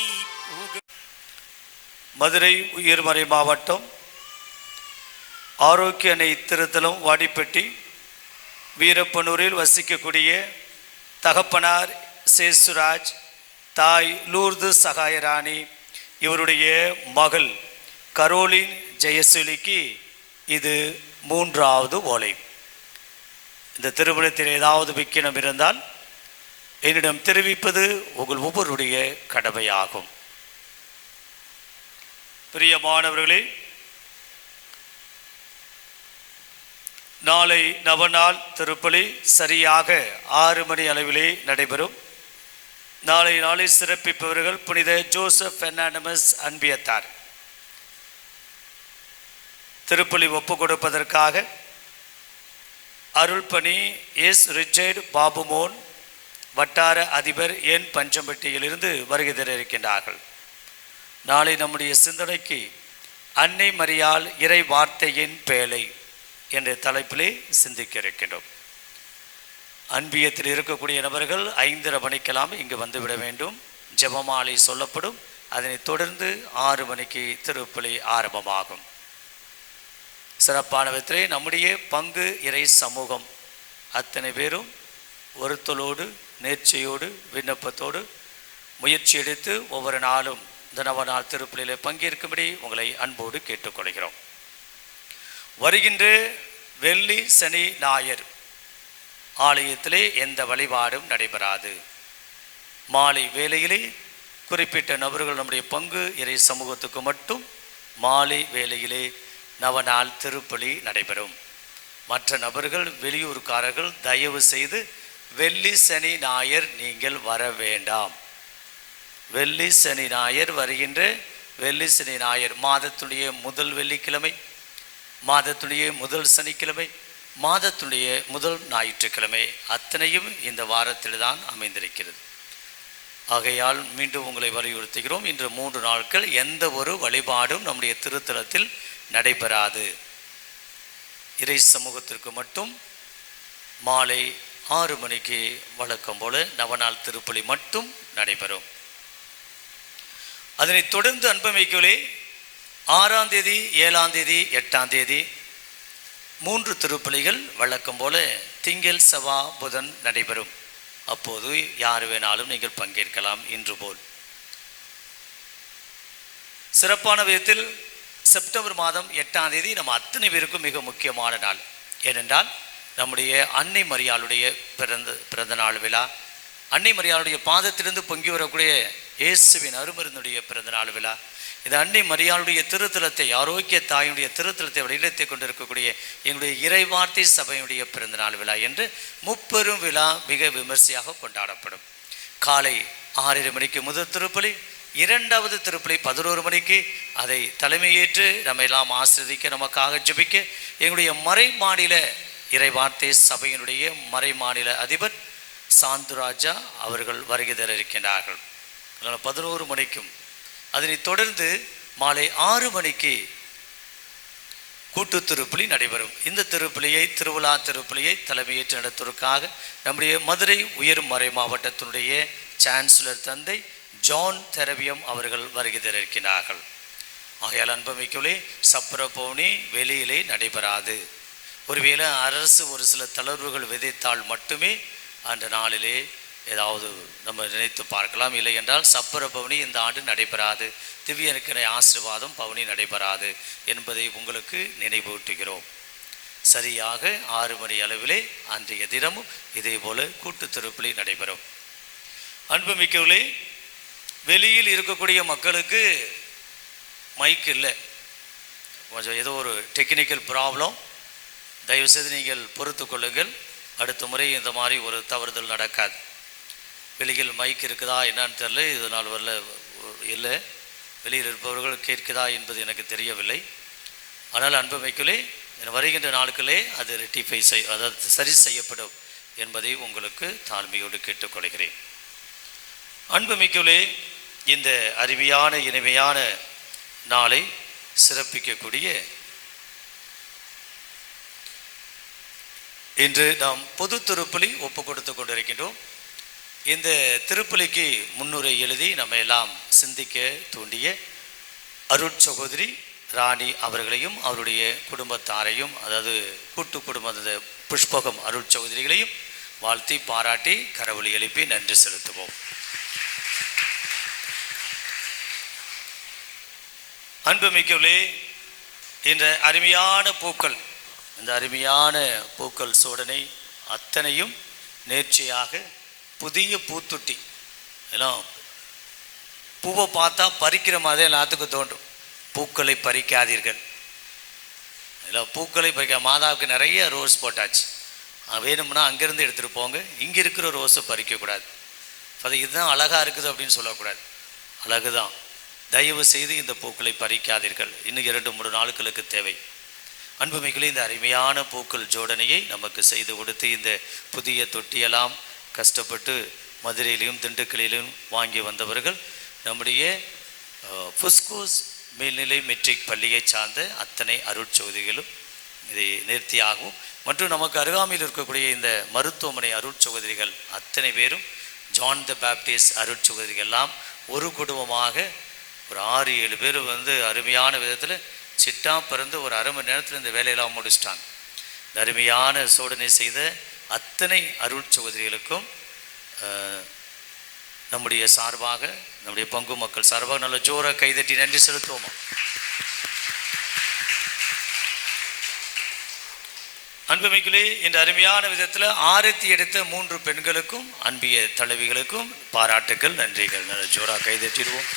மதுரை உயர்மறை மாவட்டம் ஆரோக்கிய அணை திருத்தலம் வாடிப்பட்டி வீரப்பனூரில் வசிக்கக்கூடிய தகப்பனார் சேசுராஜ், தாய் லூர்து சகாயராணி, இவருடைய மகள் கரோலின் ஜெயசூலிக்கு இது 3வது ஓலை. இந்த திருமணத்தில் ஏதாவது விக்கினம் இருந்தால் என்னிடம் தெரிவிப்பது உங்கள் ஒவ்வொருடைய கடமையாகும். பிரியமானவர்களே, நாளை நவநாள் திருப்பலி சரியாக 6 மணி அளவிலே நடைபெறும். நாளை சிறப்பிப்பவர்கள் புனித ஜோசப் பெர்னாண்டமஸ் அன்பியத்தார். திருப்பலி ஒப்பு கொடுப்பதற்காக அருள்பணி எஸ் ரிச்சர்ட் பாபுமோன் வட்டார அதிபர் என் பஞ்சம்பட்டியிலிருந்து வருகை தர இருக்கின்றார்கள். நாளை நம்முடைய சிந்தனைக்கு அன்னை மரியாள் இறை வார்த்தையின் பேழை என்ற தலைப்பிலே சிந்திக்க இருக்கின்றோம். அன்பியத்தில் இருக்கக்கூடிய நபர்கள் 5:30 மணிக்கெல்லாம் இங்கு வந்துவிட வேண்டும். ஜெபமாலை சொல்லப்படும். அதனைத் தொடர்ந்து 6 மணிக்கு திருப்பலி ஆரம்பமாகும். சிறப்பான விதத்திலே நம்முடைய பங்கு இறை சமூகம் அத்தனை பேரும் ஒருத்தலோடு நேர்ச்சியோடு விண்ணப்பத்தோடு முயற்சி எடுத்து ஒவ்வொரு நாளும் இந்த நவநாள் திருப்பலியில் பங்கேற்கும்படி உங்களை அன்போடு கேட்டுக்கொள்கிறோம். வருகின்ற வெள்ளி சனி ஞாயிறு ஆலயத்திலே எந்த வழிபாடும் நடைபெறாது. மாலை வேளையிலே குறிப்பிட்ட நபர்கள் நம்முடைய பங்கு இறை சமூகத்துக்கு மட்டும் மாலை வேளையிலே நவநாள் திருப்பலி நடைபெறும். மற்ற நபர்கள் வெளியூர்காரர்கள் தயவு செய்து வெள்ளி சனி ஞாயிறு நீங்கள் வர வேண்டாம். வெள்ளி சனி ஞாயிறு வருகின்ற வெள்ளி சனி ஞாயிறு மாதத்துடைய முதல் வெள்ளிக்கிழமை, மாதத்துடைய முதல் சனிக்கிழமை, மாதத்துடைய முதல் ஞாயிற்றுக்கிழமை அத்தனையும் இந்த வாரத்தில் தான் அமைந்திருக்கிறது. ஆகையால் மீண்டும் உங்களை வலியுறுத்துகிறோம். இன்று 3 நாட்கள் எந்த ஒரு வழிபாடும் நம்முடைய திருத்தலத்தில் நடைபெறாது. இறை சமூகத்திற்கு மட்டும் மாலை 6 மணிக்கு வழக்கம் போல நவநாள் திருப்பலி மட்டும் நடைபெறும். அதனைத் தொடர்ந்து அன்பமைக்குள்ளே 6ஆம் தேதி, 7ஆம் தேதி, 8ஆம் தேதி 3 திருப்பலிகள் வழக்கம் போல திங்கள், செவ்வாய், புதன் நடைபெறும். அப்போது யார் வேணாலும் நீங்கள் பங்கேற்கலாம். இன்று போல் சிறப்பான விதத்தில் செப்டம்பர் மாதம் 8ஆம் தேதி நம்ம அத்தனை பேருக்கும் மிக முக்கியமான நாள். ஏனென்றால் நம்முடைய அன்னை மரியாளுடைய பிறந்த நாள் விழா, அன்னை மரியாளுடைய பாதத்திலிருந்து பொங்கி வரக்கூடிய இயேசுவின் அருமருந்துடைய பிறந்த நாள் விழா. இது அன்னை மரியாளுடைய திருத்தலத்தை, ஆரோக்கிய தாயுடைய திருத்தலத்தை வழிநடத்தி கொண்டிருக்கக்கூடிய எங்களுடைய இறைவார்த்தை சபையுடைய பிறந்த நாள் விழா என்று முப்பெரும் விழா மிக விமர்சையாக கொண்டாடப்படும். காலை 6:30 மணிக்கு முதல் திருப்பலி, 2வது திருப்பலி 11 மணிக்கு. அதை தலைமையேற்று நம்ம எல்லாம் ஆசிர்வதிக்க, நமக்காக ஜெபிக்க எங்களுடைய மறை மாநில இறைவார்த்தை சபையினுடைய மறை மாநில அதிபர் சாந்துராஜா அவர்கள் வருகை தர இருக்கின்றார்கள். 11 மணிக்கும் அதனைத் தொடர்ந்து மாலை 6 மணிக்கு கூட்டு திருப்பலி நடைபெறும். இந்த திருப்பலியை, திருவிழா திருப்பலியை தலைமையேற்று நடத்துவதற்காக நம்முடைய மதுரை உயர் மறை மாவட்டத்தினுடைய சான்சலர் தந்தை ஜான் தெரவியம் அவர்கள் வருகை தர இருக்கிறார்கள். ஆகையால் அன்பமைக்குள்ளே சப்பர பவுனி வெளியிலே நடைபெறாது. ஒருவேளை அரசு ஒரு சில தளர்வுகள் விதைத்தால் மட்டுமே அந்த நாளிலே ஏதாவது நம்ம நினைத்து பார்க்கலாம். இல்லை என்றால் சப்பர பவனி இந்த ஆண்டு நடைபெறாது. திவ்யனுக்கிற ஆசீர்வாதம் பவனி நடைபெறாது என்பதை உங்களுக்கு நினைவூட்டுகிறோம். சரியாக 6 மணி அளவிலே அன்றைய தினமும் இதே போல கூட்டு திருப்பலி நடைபெறும். அன்புமிக்கவர்களே, வெளியில் இருக்கக்கூடிய மக்களுக்கு மைக் இல்லை, கொஞ்சம் ஏதோ ஒரு டெக்னிக்கல் ப்ராப்ளம். தயவுசெய்து நீங்கள் பொறுத்து கொள்ளுங்கள். அடுத்த முறை இந்த மாதிரி ஒரு தவறுதல் நடக்காது. வெளியில் மைக் இருக்குதா என்னான்னு தெரியல, இது நாள் வரல இல்லை, வெளியில் இருப்பவர்கள் கேட்குதா என்பது எனக்கு தெரியவில்லை. ஆனால் அன்பமைக்குள்ளே வருகின்ற நாட்களே அது ரெட்டிஃபை அதாவது சரி செய்யப்படும் என்பதை உங்களுக்கு தாழ்மையோடு கேட்டுக்கொள்கிறேன். அன்புமிக்கவர்களே, இந்த அருமையான இனிமையான நாளை சிறப்பிக்கக்கூடிய இன்று நாம் பொது திருப்பலி ஒப்பு கொடுத்து கொண்டிருக்கின்றோம். இந்த திருப்பலிக்கு முன்னுரை எழுதி நம்ம எல்லாம் சிந்திக்க தூண்டிய அருட்சகோதரி ராணி அவர்களையும் அவருடைய குடும்பத்தாரையும், அதாவது கூட்டு குடும்ப புஷ்பகம் அருட்சகோதரிகளையும் வாழ்த்தி பாராட்டி கரவொலி எழுப்பி நன்றி செலுத்துவோம். அன்புமிக்கவர்களே, இந்த அருமையான பூக்கள், இந்த அருமையான பூக்கள் சோடனை அத்தனையும் நேர்ச்சியாக புதிய பூத்துட்டி எல்லாம் பூவை பார்த்தா பறிக்கிற மாதிரி எல்லாத்துக்கும் தோன்றும். பூக்களை பறிக்காதீர்கள், எல்லாம் பூக்களை பறிக்க. மாதாவுக்கு நிறைய ரோஸ் போட்டாச்சு, வேணும்னா அங்கேருந்து எடுத்துகிட்டு போங்க, இங்கே இருக்கிற ரோஸை பறிக்கக்கூடாது. அது இதுதான் அழகாக இருக்குது அப்படின்னு சொல்லக்கூடாது, அழகு தான். தயவு செய்து இந்த பூக்களை பறிக்காதீர்கள், இன்னும் 2-3 நாட்களுக்கு தேவை. அன்புமிகளே, இந்த அருமையான பூக்கள் ஜோடனையை நமக்கு செய்து கொடுத்து இந்த புதிய தொட்டியெல்லாம் கஷ்டப்பட்டு மதுரையிலையும் திண்டுக்கல்லிலும் வாங்கி வந்தவர்கள் நம்முடைய புஸ்கோஸ் மேல்நிலை மெட்ரிக் பள்ளியை சார்ந்த அத்தனை அருட்சகோதரிகளும் இதை நேர்த்தியாகவும், மற்றும் நமக்கு அருகாமையில் இருக்கக்கூடிய இந்த மருத்துவமனை அருட்சகோதரிகள் அத்தனை பேரும், ஜான் த பேப்டிஸ்ட் அருட்சகோதரிகள் எல்லாம் ஒரு குடும்பமாக ஒரு 6-7 பேர் அருமையான விதத்தில் சிட்டா பிறந்து ஒரு அரை மணி நேரத்தில் இந்த வேலையெல்லாம் முடிச்சிட்டாங்க. இந்த அருமையான சோதனை செய்த அத்தனை அருட்சகோதரிகளுக்கும் நம்முடைய சார்பாக, நம்முடைய பங்கு மக்கள் சார்பாக நல்ல ஜோர கைதட்டி நன்றி செலுத்துவோமா. அன்புமிகளே, இந்த அருமையான விதத்தில் ஆரத்தி எடுத்த 3 பெண்களுக்கும் அன்பிய தலைவிகளுக்கும் பாராட்டுக்கள், நன்றிகள். நல்ல ஜோரா கைதட்டிடுவோம்.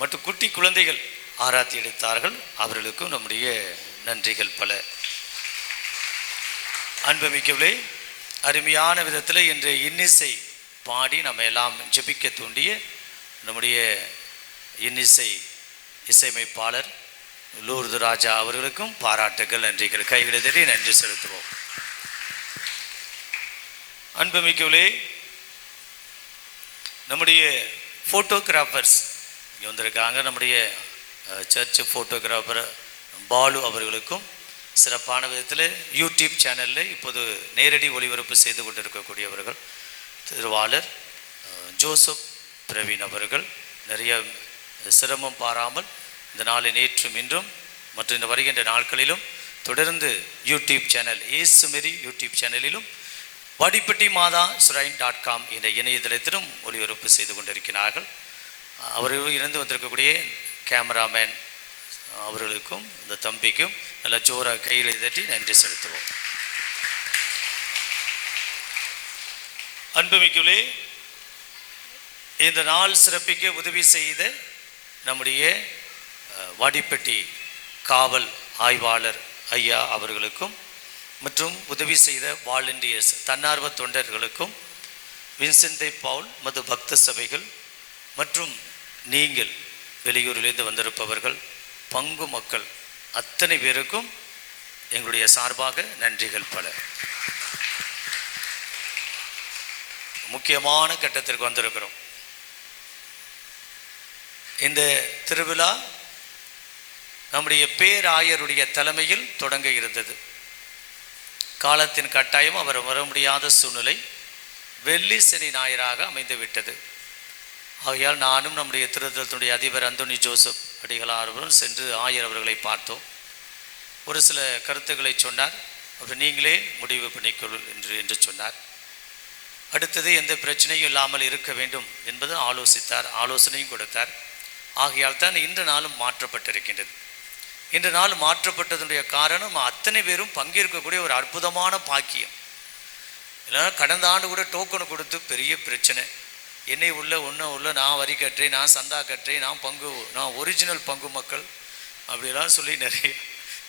மற்றும் குட்டி குழந்தைகள் ஆராத்தி எடுத்தார்கள், அவர்களுக்கும் நம்முடைய நன்றிகள் பல. அன்புமிக்கவர்களே, அருமையான விதத்தில் இன்று இன்னிசை பாடி நம்ம எல்லாம் ஜெபிக்க தூண்டிய நம்முடைய இன்னிசை இசையமைப்பாளர் லூர்து ராஜா அவர்களுக்கும் பாராட்டுகள், நன்றிகள். கைகளை தட்டி நன்றி செலுத்துவோம். அன்புமிக்கவர்களே, நம்முடைய ஃபோட்டோகிராஃபர்ஸ் இங்கே வந்திருக்காங்க. நம்முடைய சர்ச் ஃபோட்டோகிராஃபர் பாலு அவர்களுக்கும் சிறப்பான விதத்தில் யூடியூப் சேனலில் இப்போது நேரடி ஒளிபரப்பு செய்து கொண்டிருக்கக்கூடியவர்கள் திருவாளர் ஜோசப் பிரவீன் அவர்கள் நிறைய சிரமம் பாராமல் இந்த நாளை நேற்றும் இன்றும் மற்றும் இந்த வருகின்ற நாட்களிலும் தொடர்ந்து யூடியூப் சேனல் ஏசுமெரி யூடியூப் சேனலிலும் வாடிப்பட்டி மாதா சுரைன்.com என்ற இணையதளத்திலும் ஒளிபரப்பு செய்து கொண்டிருக்கிறார்கள். அவர்கள் இருந்து வந்திருக்கக்கூடிய கேமராமேன் அவர்களுக்கும் இந்த தம்பிக்கும் நல்ல ஜோரா கையில் தட்டி நன்றி செலுத்துவோம். அன்புமிக்கவர்களே, இந்த நாள் சிறப்பிக்க உதவி செய்த நம்முடைய வாடிப்பட்டி காவல் ஆய்வாளர் ஐயா அவர்களுக்கும் மற்றும் உதவி செய்த வாலண்டியர்ஸ் தன்னார்வ தொண்டர்களுக்கும், வின்சென்ட் பவுல் மது பக்த சபைகள் மற்றும் நீங்கள் வெளியூரிலிருந்து வந்திருப்பவர்கள் பங்கு மக்கள் அத்தனை பேருக்கும் எங்களுடைய சார்பாக நன்றிகள் பல. முக்கியமான கட்டத்திற்கு வந்திருக்கிறோம். இந்த திருவிழா நம்முடைய பேராயருடைய தலைமையில் தொடங்க இருந்தது. காலத்தின் கட்டாயம் அவர் வர முடியாத சூழ்நிலை வெள்ளி சனி ஞாயிறாக அமைந்து விட்டது. ஆகையால் நானும் நம்முடைய திருத்தலத்தினுடைய அதிபர் அந்தோனி ஜோசப் அடிகளாரும் சென்று ஆயர் அவர்களை பார்த்தோம். ஒரு சில கருத்துக்களை சொன்னார். அவர் நீங்களே முடிவு பண்ணிக்கொள் என்று சொன்னார். அடுத்தது எந்த பிரச்சனையும் இல்லாமல் இருக்க வேண்டும் என்பது ஆலோசித்தார், ஆலோசனையும் கொடுத்தார். ஆகையால் தான் இன்று நாளும் மாற்றப்பட்டிருக்கின்றது. இன்று நாள் மாற்றப்பட்டதனுடைய காரணம் அத்தனை பேரும் பங்கேற்கக்கூடிய ஒரு அற்புதமான பாக்கியம். இல்லைன்னா கடந்த ஆண்டு கூட டோக்கன் கொடுத்து பெரிய பிரச்சனை, என்னை உள்ள நான் வரி கட்டுறேன், நான் சந்தா கட்டுறேன், நான் ஒரிஜினல் பங்கு மக்கள் அப்படிலாம் சொல்லி நிறைய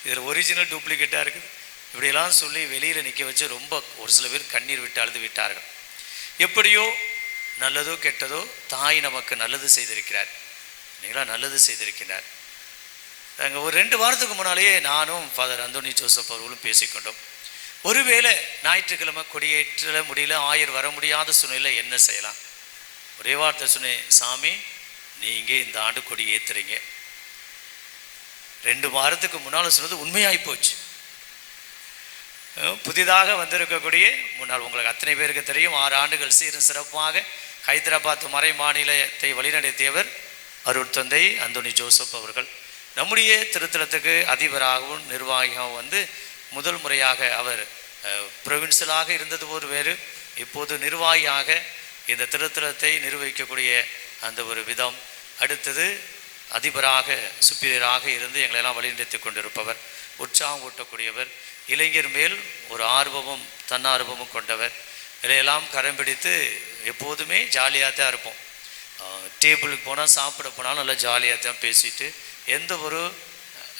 இதில் ஒரிஜினல் டூப்ளிகேட்டாக இருக்குது இப்படியெல்லாம் சொல்லி வெளியில் நிற்க வச்சு ரொம்ப ஒரு சில பேர் கண்ணீர் விட்டு அழுது விட்டார்கள். எப்படியோ நல்லதோ கெட்டதோ தாய் நமக்கு நல்லது செய்திருக்கிறார், இல்லைங்களா? நல்லது செய்திருக்கிறார். நாங்கள் ஒரு 2 வாரத்துக்கு முன்னாலேயே நானும் ஃபாதர் அந்தோனி ஜோசப் அவர்களும் பேசிக்கொண்டோம். ஒருவேளை ஞாயிற்றுக்கிழமை கொடியேற்ற முடியல, ஆயர் வர முடியாத சூழ்நிலை என்ன செய்யலாம்? ஒரே வார்த்தை சொன்னேன், சாமி நீங்கள் இந்த ஆண்டு கொடி ஏற்றுறீங்க. 2 வாரத்துக்கு முன்னால் சொன்னது உண்மையாகி போச்சு. புதிதாக வந்திருக்கக்கூடிய முன்னால் உங்களுக்கு அத்தனை பேருக்கு தெரியும், 6 ஆண்டுகள் சீரும் சிறப்பாக ஹைதராபாத் மறை மாநிலத்தை வழிநடத்தியவர் அருள் தந்தை அந்தோனி ஜோசப் அவர்கள். நம்முடைய திருத்தலத்துக்கு அதிபராகவும் நிர்வாகியாகவும் வந்து முதல் முறையாக அவர் ப்ரொவின்சியலாக இருந்தது ஒரு வேறு, இப்போது நிர்வாகியாக இந்த திருத்தலத்தை நிர்வகிக்கக்கூடிய அந்த ஒரு விதம், அடுத்தது அதிபராக சுப்பீரியராக இருந்து எங்களெல்லாம் வழிநடத்தி கொண்டிருப்பவர், உற்சாகம் ஊட்டக்கூடியவர், இளைஞர் மேல் ஒரு ஆர்வமும் தன்னார்வமும் கொண்டவர். இதையெல்லாம் கரம் பிடித்து எப்போதுமே ஜாலியாக தான் இருப்போம். டேபிளுக்கு போனால் சாப்பிட போனாலும் நல்லா ஜாலியாக தான் பேசிட்டு, எந்த ஒரு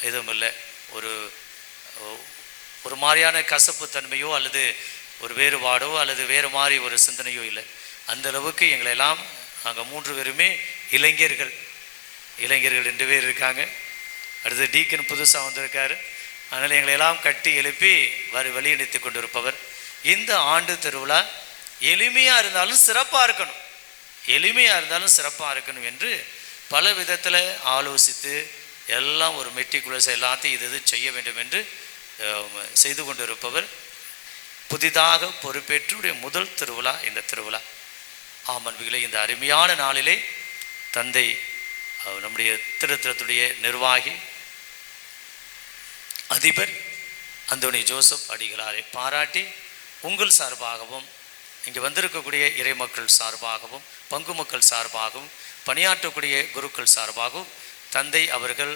இதுவும் இல்லை, ஒரு மாதிரியான கசப்பு தன்மையோ அல்லது ஒரு வேறுபாடோ அல்லது வேறு மாதிரி ஒரு சிந்தனையோ இல்லை. அந்த அளவுக்கு எங்களெல்லாம் நாங்கள் 3 பேருமே இளைஞர்கள் 2 பேர் இருக்காங்க. அடுத்து டீக்கன் புதுசாக வந்திருக்காரு. அதனால் எங்களையெல்லாம் கட்டி எழுப்பி வழிநடத்தி கொண்டிருப்பவர். இந்த ஆண்டு திருவிழா எளிமையாக இருந்தாலும் சிறப்பாக இருக்கணும், எளிமையாக இருந்தாலும் சிறப்பாக இருக்கணும் என்று பல விதத்தில் ஆலோசித்து எல்லாம் ஒரு மெட்டிக்குலஸ் எல்லாத்தையும் இது செய்ய வேண்டும் என்று செய்து கொண்டிருப்பவர். புதிதாக பொறுப்பேற்றுடைய முதல் திருவிழா இந்த திருவிழா. ஆமன்பிகளே, இந்த அருமையான நாளிலே தந்தை நம்முடைய திருத்தலத்துடைய நிர்வாகி அதிபர் அந்தோனி ஜோசப் அடிகளாரை பாராட்டி உங்கள் சார்பாகவும் இங்கே வந்திருக்கக்கூடிய இறை மக்கள் சார்பாகவும் பங்கு மக்கள் சார்பாகவும் பணியாற்றக்கூடிய குருக்கள் சார்பாகவும் தந்தை அவர்கள்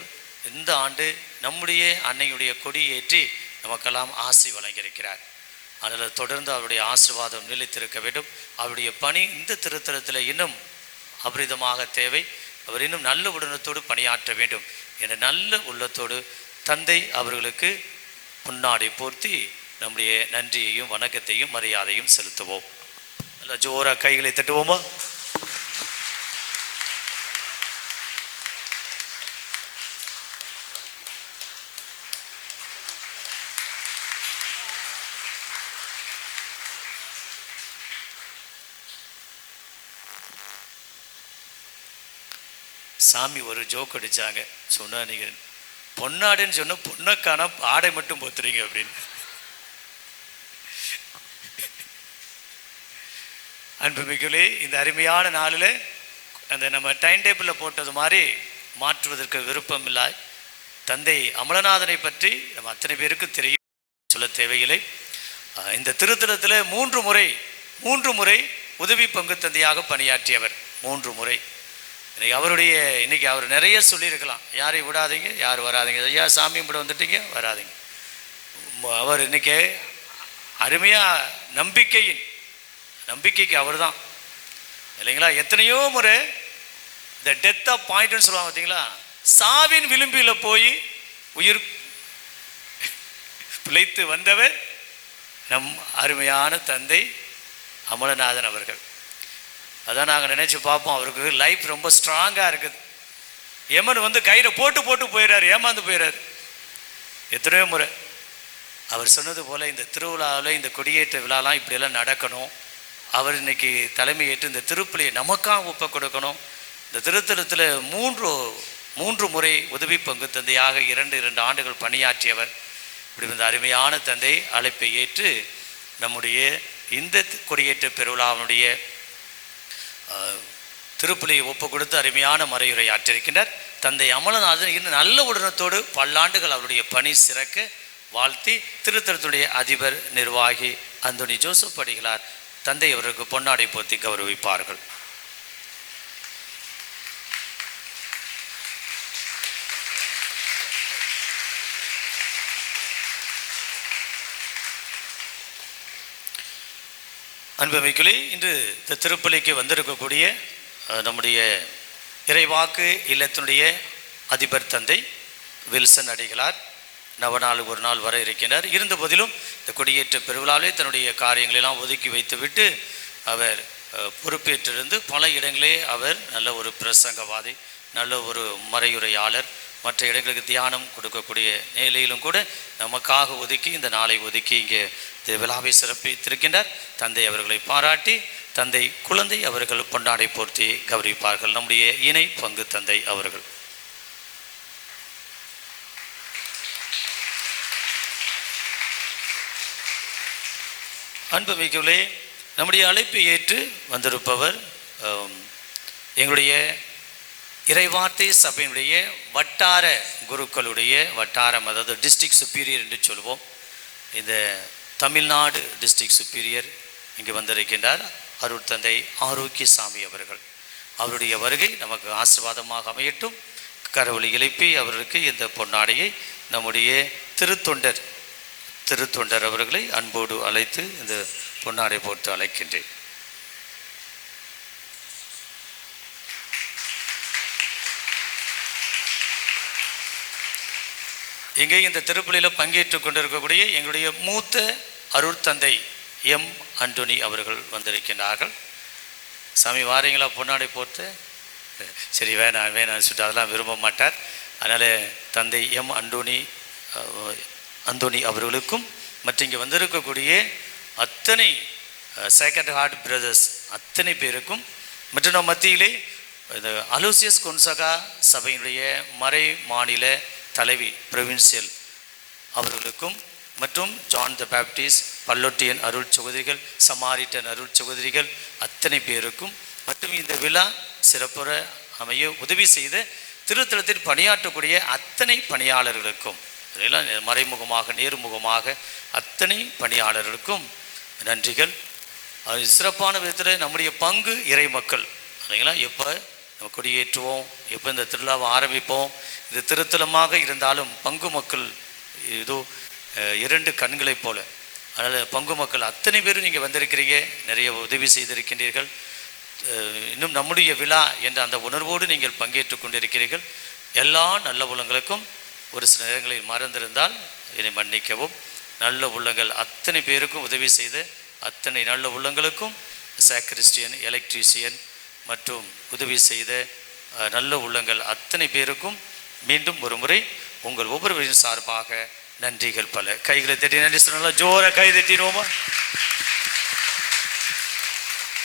இந்த ஆண்டு நம்முடைய அன்னையுடைய கொடி ஏற்றி நமக்கெல்லாம் ஆசி வழங்கியிருக்கிறார். அதனால் தொடர்ந்து அவருடைய ஆசீர்வாதம் நிலைத்திருக்க வேண்டும். அவருடைய பணி இந்த திருத்தலத்தில் இன்னும் அபரிதமாக தேவை. அவர் இன்னும் நல்ல உடனத்தோடு பணியாற்ற வேண்டும் என்ற நல்ல உள்ளத்தோடு தந்தை அவர்களுக்கு முன்னாடி போர்த்தி நம்முடைய நன்றியையும் வணக்கத்தையும் மரியாதையும் செலுத்துவோம். நல்லா ஜோராக கைகளை தட்டுவோமா? சாமி ஒரு ஜோக் அடித்தாங்க. சொன்னா நீங்கள் பொன்னாடுன்னு சொன்ன பொண்ணுக்கான ஆடை மட்டும் போத்துறீங்க அப்படின்னு. அன்புமிகளே, இந்த அருமையான நாளில் அந்த நம்ம டைம் டேபிளில் போட்டது மாதிரி மாற்றுவதற்கு விருப்பம் இல்லை. தந்தை அமலநாதனை பற்றி நம்ம அத்தனை பேருக்கு தெரியும், சொல்ல தேவையில்லை. இந்த திருத்தலத்தில் 3 முறை உதவி பங்கு தந்தையாக பணியாற்றியவர். 3 முறை. இன்னைக்கு அவர் நிறைய சொல்லியிருக்கலாம், யாரையும் விடாதீங்க, யாரும் வராதிங்க, ஐயா சாமி கும்பிட வந்துட்டீங்க வராதிங்க. அவர் இன்னைக்கு அருமையாக நம்பிக்கைக்கு அவர் தான் இல்லைங்களா. எத்தனையோ முறை இந்த டெத் ஆஃப் பாயிண்ட்னு சொல்லுவாங்க பார்த்தீங்களா, சாவின் விளிம்பில் போய் உயிர் பிழைத்து வந்தவர் நம் அருமையான தந்தை அமலநாதன் அவர்கள். அதான் நாங்கள் நினச்சி பார்ப்போம், அவருக்கு லைஃப் ரொம்ப ஸ்ட்ராங்காக இருக்குது. எமன் வந்து கயிறை போட்டு போயிடுறாரு, ஏமாந்து போயிடுறாரு எத்தனையோ முறை. அவர் சொன்னது போல் இந்த திருவிழாவில் இந்த கொடியேற்ற விழாலாம் இப்படியெல்லாம் நடக்கணும். அவர் இன்னைக்கு தலைமை ஏற்று இந்த திருப்பலியை நமக்காக ஒப்ப கொடுக்கணும். இந்த திருத்தலத்தில் 3 முறை உதவி பங்கு தந்தையாக 2 ஆண்டுகள் பணியாற்றியவர். இப்படி இந்த அருமையான தந்தை அழைப்பை ஏற்று நம்முடைய இந்த கொடியேற்ற பெருவிழாவுடைய திருப்பலியை ஒப்பு கொடுத்து அருமையான மறையுரை ஆற்றிருக்கின்றார். தந்தை அமலநாதன் இன்னும் நல்ல உடனத்தோடு பல்லாண்டுகள் அவருடைய பணி சிறக்க வாழ்த்தி திருத்தலத்துடைய அதிபர் நிர்வாகி அந்தோனி ஜோசப் அடிகளார் தந்தை அவருக்கு பொன்னாடை போத்தி கௌரவிப்பார்கள். அன்புமிக்கலே, இன்று இந்த திருப்பலிக்கு வந்திருக்கக்கூடிய நம்முடைய இறைவாக்கு இல்லத்தினுடைய அதிபர் தந்தை வில்சன் அடிகளார் நவநாள் ஒரு நாள் வர இருக்கின்றார். இருந்த போதிலும் இந்த கொடியேற்ற பெருவிழாவிலே தன்னுடைய காரியங்களெல்லாம் ஒதுக்கி வைத்துவிட்டு அவர் பொறுப்பேற்றிருந்து பல இடங்களே அவர் நல்ல ஒரு பிரசங்கவாதி, நல்ல ஒரு மறையுரையாளர், மற்ற இடங்களுக்கு தியானம் கொடுக்கக்கூடிய நிலையிலும் கூட நமக்காக ஒதுக்கி இந்த நாளை ஒதுக்கி இங்கே இந்த விழாவை சிறப்பித்திருக்கின்றார். தந்தை அவர்களை பாராட்டி தந்தை குழந்தை அவர்கள் பொன்னாடை போர்த்தி கௌரவிப்பார்கள். நம்முடைய இணை பங்கு தந்தை அவர்கள். அன்புமிக்கவர்களே, நம்முடைய அழைப்பை ஏற்று வந்திருப்பவர் எங்களுடைய இறைவார்த்தை சபையினுடைய வட்டார குருக்களுடைய வட்டாரம், அதாவது டிஸ்ட்ரிக்ட் சுப்பீரியர் என்று சொல்வோம். இந்த தமிழ்நாடு டிஸ்ட்ரிக்ட் சுப்பீரியர் இங்கு வந்திருக்கின்றார். அருட்தந்தை ஆரோக்கியசாமி அவர்கள். அவருடைய வருகை நமக்கு ஆசீர்வாதமாக அமையட்டும். கரவொலி எழுப்பி அவர்களுக்கு இந்த பொன்னாடையை நம்முடைய திருத்தொண்டர் அவர்களை அன்போடு அழைத்து இந்த பொன்னாடை போட்டு அழைக்கின்றேன். இங்கே இந்த திருப்பலியில் பங்கேற்றுக் கொண்டிருக்கக்கூடிய எங்களுடைய மூத்த அருட்தந்தை எம் அண்டோனி அவர்கள் வந்திருக்கின்றார்கள். சாமி வாரீங்களா பொன்னாடை போட்டு? சரி, வேணாம் சொல்லிட்டு அதெல்லாம் விரும்ப மாட்டார். அதனால் தந்தை எம் அந்தோனி அவர்களுக்கும் மற்றும் இங்கே வந்திருக்கக்கூடிய அத்தனை சேக்ரட் ஹார்ட் பிரதர்ஸ் அத்தனை பேருக்கும் மற்றும் நம் மத்தியிலே இந்த அலோசியஸ் கொன்சகா சபையினுடைய மறை மாநில தலைவி ப்ரொவின்சியல் அவர்களுக்கும் மற்றும் ஜான் த பேப்டிஸ்ட் பல்லொட்டியன் அருள் சகோதரிகள், சமாரிட்டன் அருள் சகோதரிகள் அத்தனை பேருக்கும் மற்றும் இந்த விழா சிறப்புற அமைய உதவி செய்த திருத்தலத்தில் பணியாற்றக்கூடிய அத்தனை பணியாளர்களுக்கும், மறைமுகமாக நேர்முகமாக அத்தனை பணியாளர்களுக்கும் நன்றிகள். சிறப்பான விதத்தில் நம்முடைய பங்கு இறை மக்கள் இல்லைங்களா, எப்போ நம்ம கொடியேற்றுவோம், எப்போ இந்த திருவிழாவை ஆரம்பிப்போம். இது திருத்தலமாக இருந்தாலும் பங்கு மக்கள் ஏதோ இரண்டு கண்களைப் போல. அதனால் பங்கு மக்கள் அத்தனை பேரும் நீங்கள் வந்திருக்கிறீங்க, நிறைய உதவி செய்திருக்கின்றீர்கள். இன்னும் நம்முடைய விழா என்ற அந்த உணர்வோடு நீங்கள் பங்கேற்று கொண்டிருக்கிறீர்கள். எல்லா நல்ல உள்ளங்களுக்கும் ஒரு சில நேரங்களில் மறந்திருந்தால் என்னை மன்னிக்கவும். நல்ல உள்ளங்கள் அத்தனை பேருக்கும் உதவி செய்த அத்தனை நல்ல உள்ளங்களுக்கும், சாக்ரிஸ்டியன், எலக்ட்ரீஷியன் மற்றும் உதவி செய்த நல்ல உள்ளங்கள் அத்தனை பேருக்கும் மீண்டும் ஒரு முறை உங்கள் ஒவ்வொருவரின் சார்பாக நன்றிகள் பல. கைகளை தட்டி நன்றி சொன்னால ஜோர கை தட்டிடுவோமா?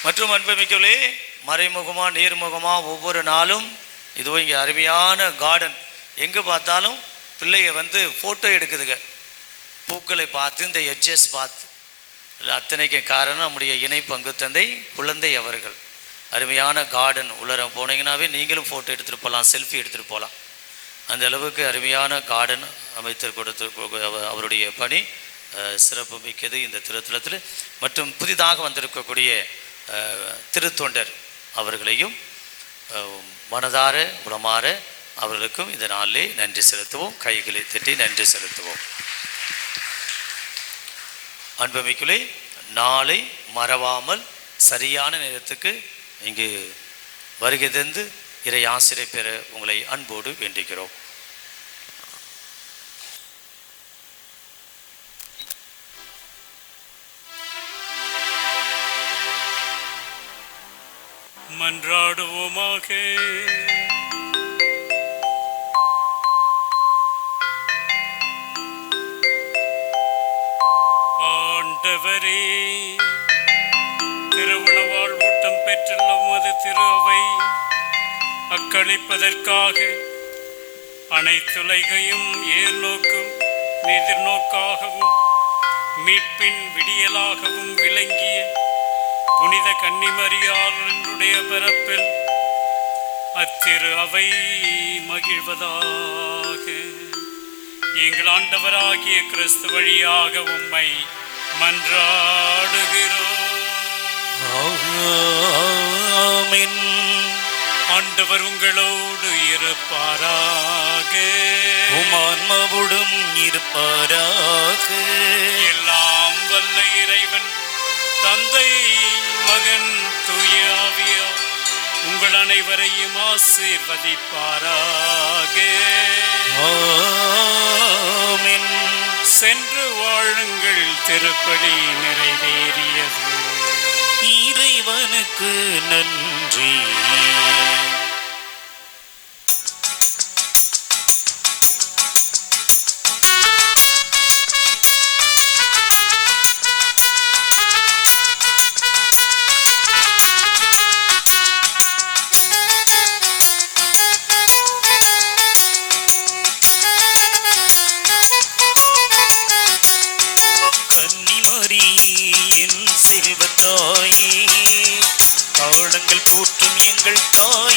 மற்றும் அன்புமிக்கவர்களே, மறைமுகமா நேர்முகமா ஒவ்வொரு நாளும் இதுவோ இங்கே அருமையான கார்டன், எங்கே பார்த்தாலும் பிள்ளைங்க வந்து ஃபோட்டோ எடுக்குதுங்க, பூக்களை பார்த்து இந்த எட்ஜஸ் பார்த்து. அத்தனைக்கு காரணம் நம்முடைய இணை பங்கு தந்தை குழந்தை அவர்கள். அருமையான கார்டன் உள்ளரம் போனீங்கன்னாவே நீங்களும் ஃபோட்டோ எடுத்துகிட்டு போகலாம், செல்ஃபி எடுத்துகிட்டு போகலாம். அந்த அளவுக்கு அருமையான கார்டன் அமைத்து கொடுத்து அவருடைய பணி சிறப்பு மிக்கது இந்த திருத்தலத்தில். மற்றும் புதிதாக வந்திருக்கக்கூடிய திருத்தொண்டர் அவர்களையும் மனதார உளமாற அவர்களுக்கும் இந்த நாளிலே நன்றி செலுத்துவோம். கைகளை தட்டி நன்றி செலுத்துவோம். அன்புமிக்குள்ளே, நாளை மறவாமல் சரியான நேரத்துக்கு இங்கு வருகை தந்து இறை ஆசிரியை பெற உங்களை அன்போடு வேண்டுகிறோம். மன்றாடுவோமாக. ஆண்டவரே, திருவுணவால் ஊட்டம் பெற்றுள்ள உமது திரு அவை அக்களிப்பதற்காக அனைத்துலகையும் ஏர்நோக்கும் எதிர்நோக்காகவும் மீட்பின் விடியலாகவும் விளங்கிய புனித கன்னிமரியாளுடைய பிறப்பில் அத்திரு அவை மகிழ்வதாக. எங்கள் ஆண்டவராகிய கிறிஸ்து வழியாக உம்மை மன்றாடுகிறோம். ஆமென். ஆண்டவர் உங்களோடு இருப்பாராக. உம் ஆன்மாவோடும் இருப்பாராக. எல்லாம் வல்ல இறைவன் தந்தை, மகன், தூய ஆவியார் உங்கள் அனைவரையும் ஆசீர்வதிப்பாராக. ஆமென். சென்று வாழுங்கள், திருப்பலி நிறைவேறியது. இறைவனுக்கு நன்றி. நாங்கள் போற்றும் எங்கள் தாய்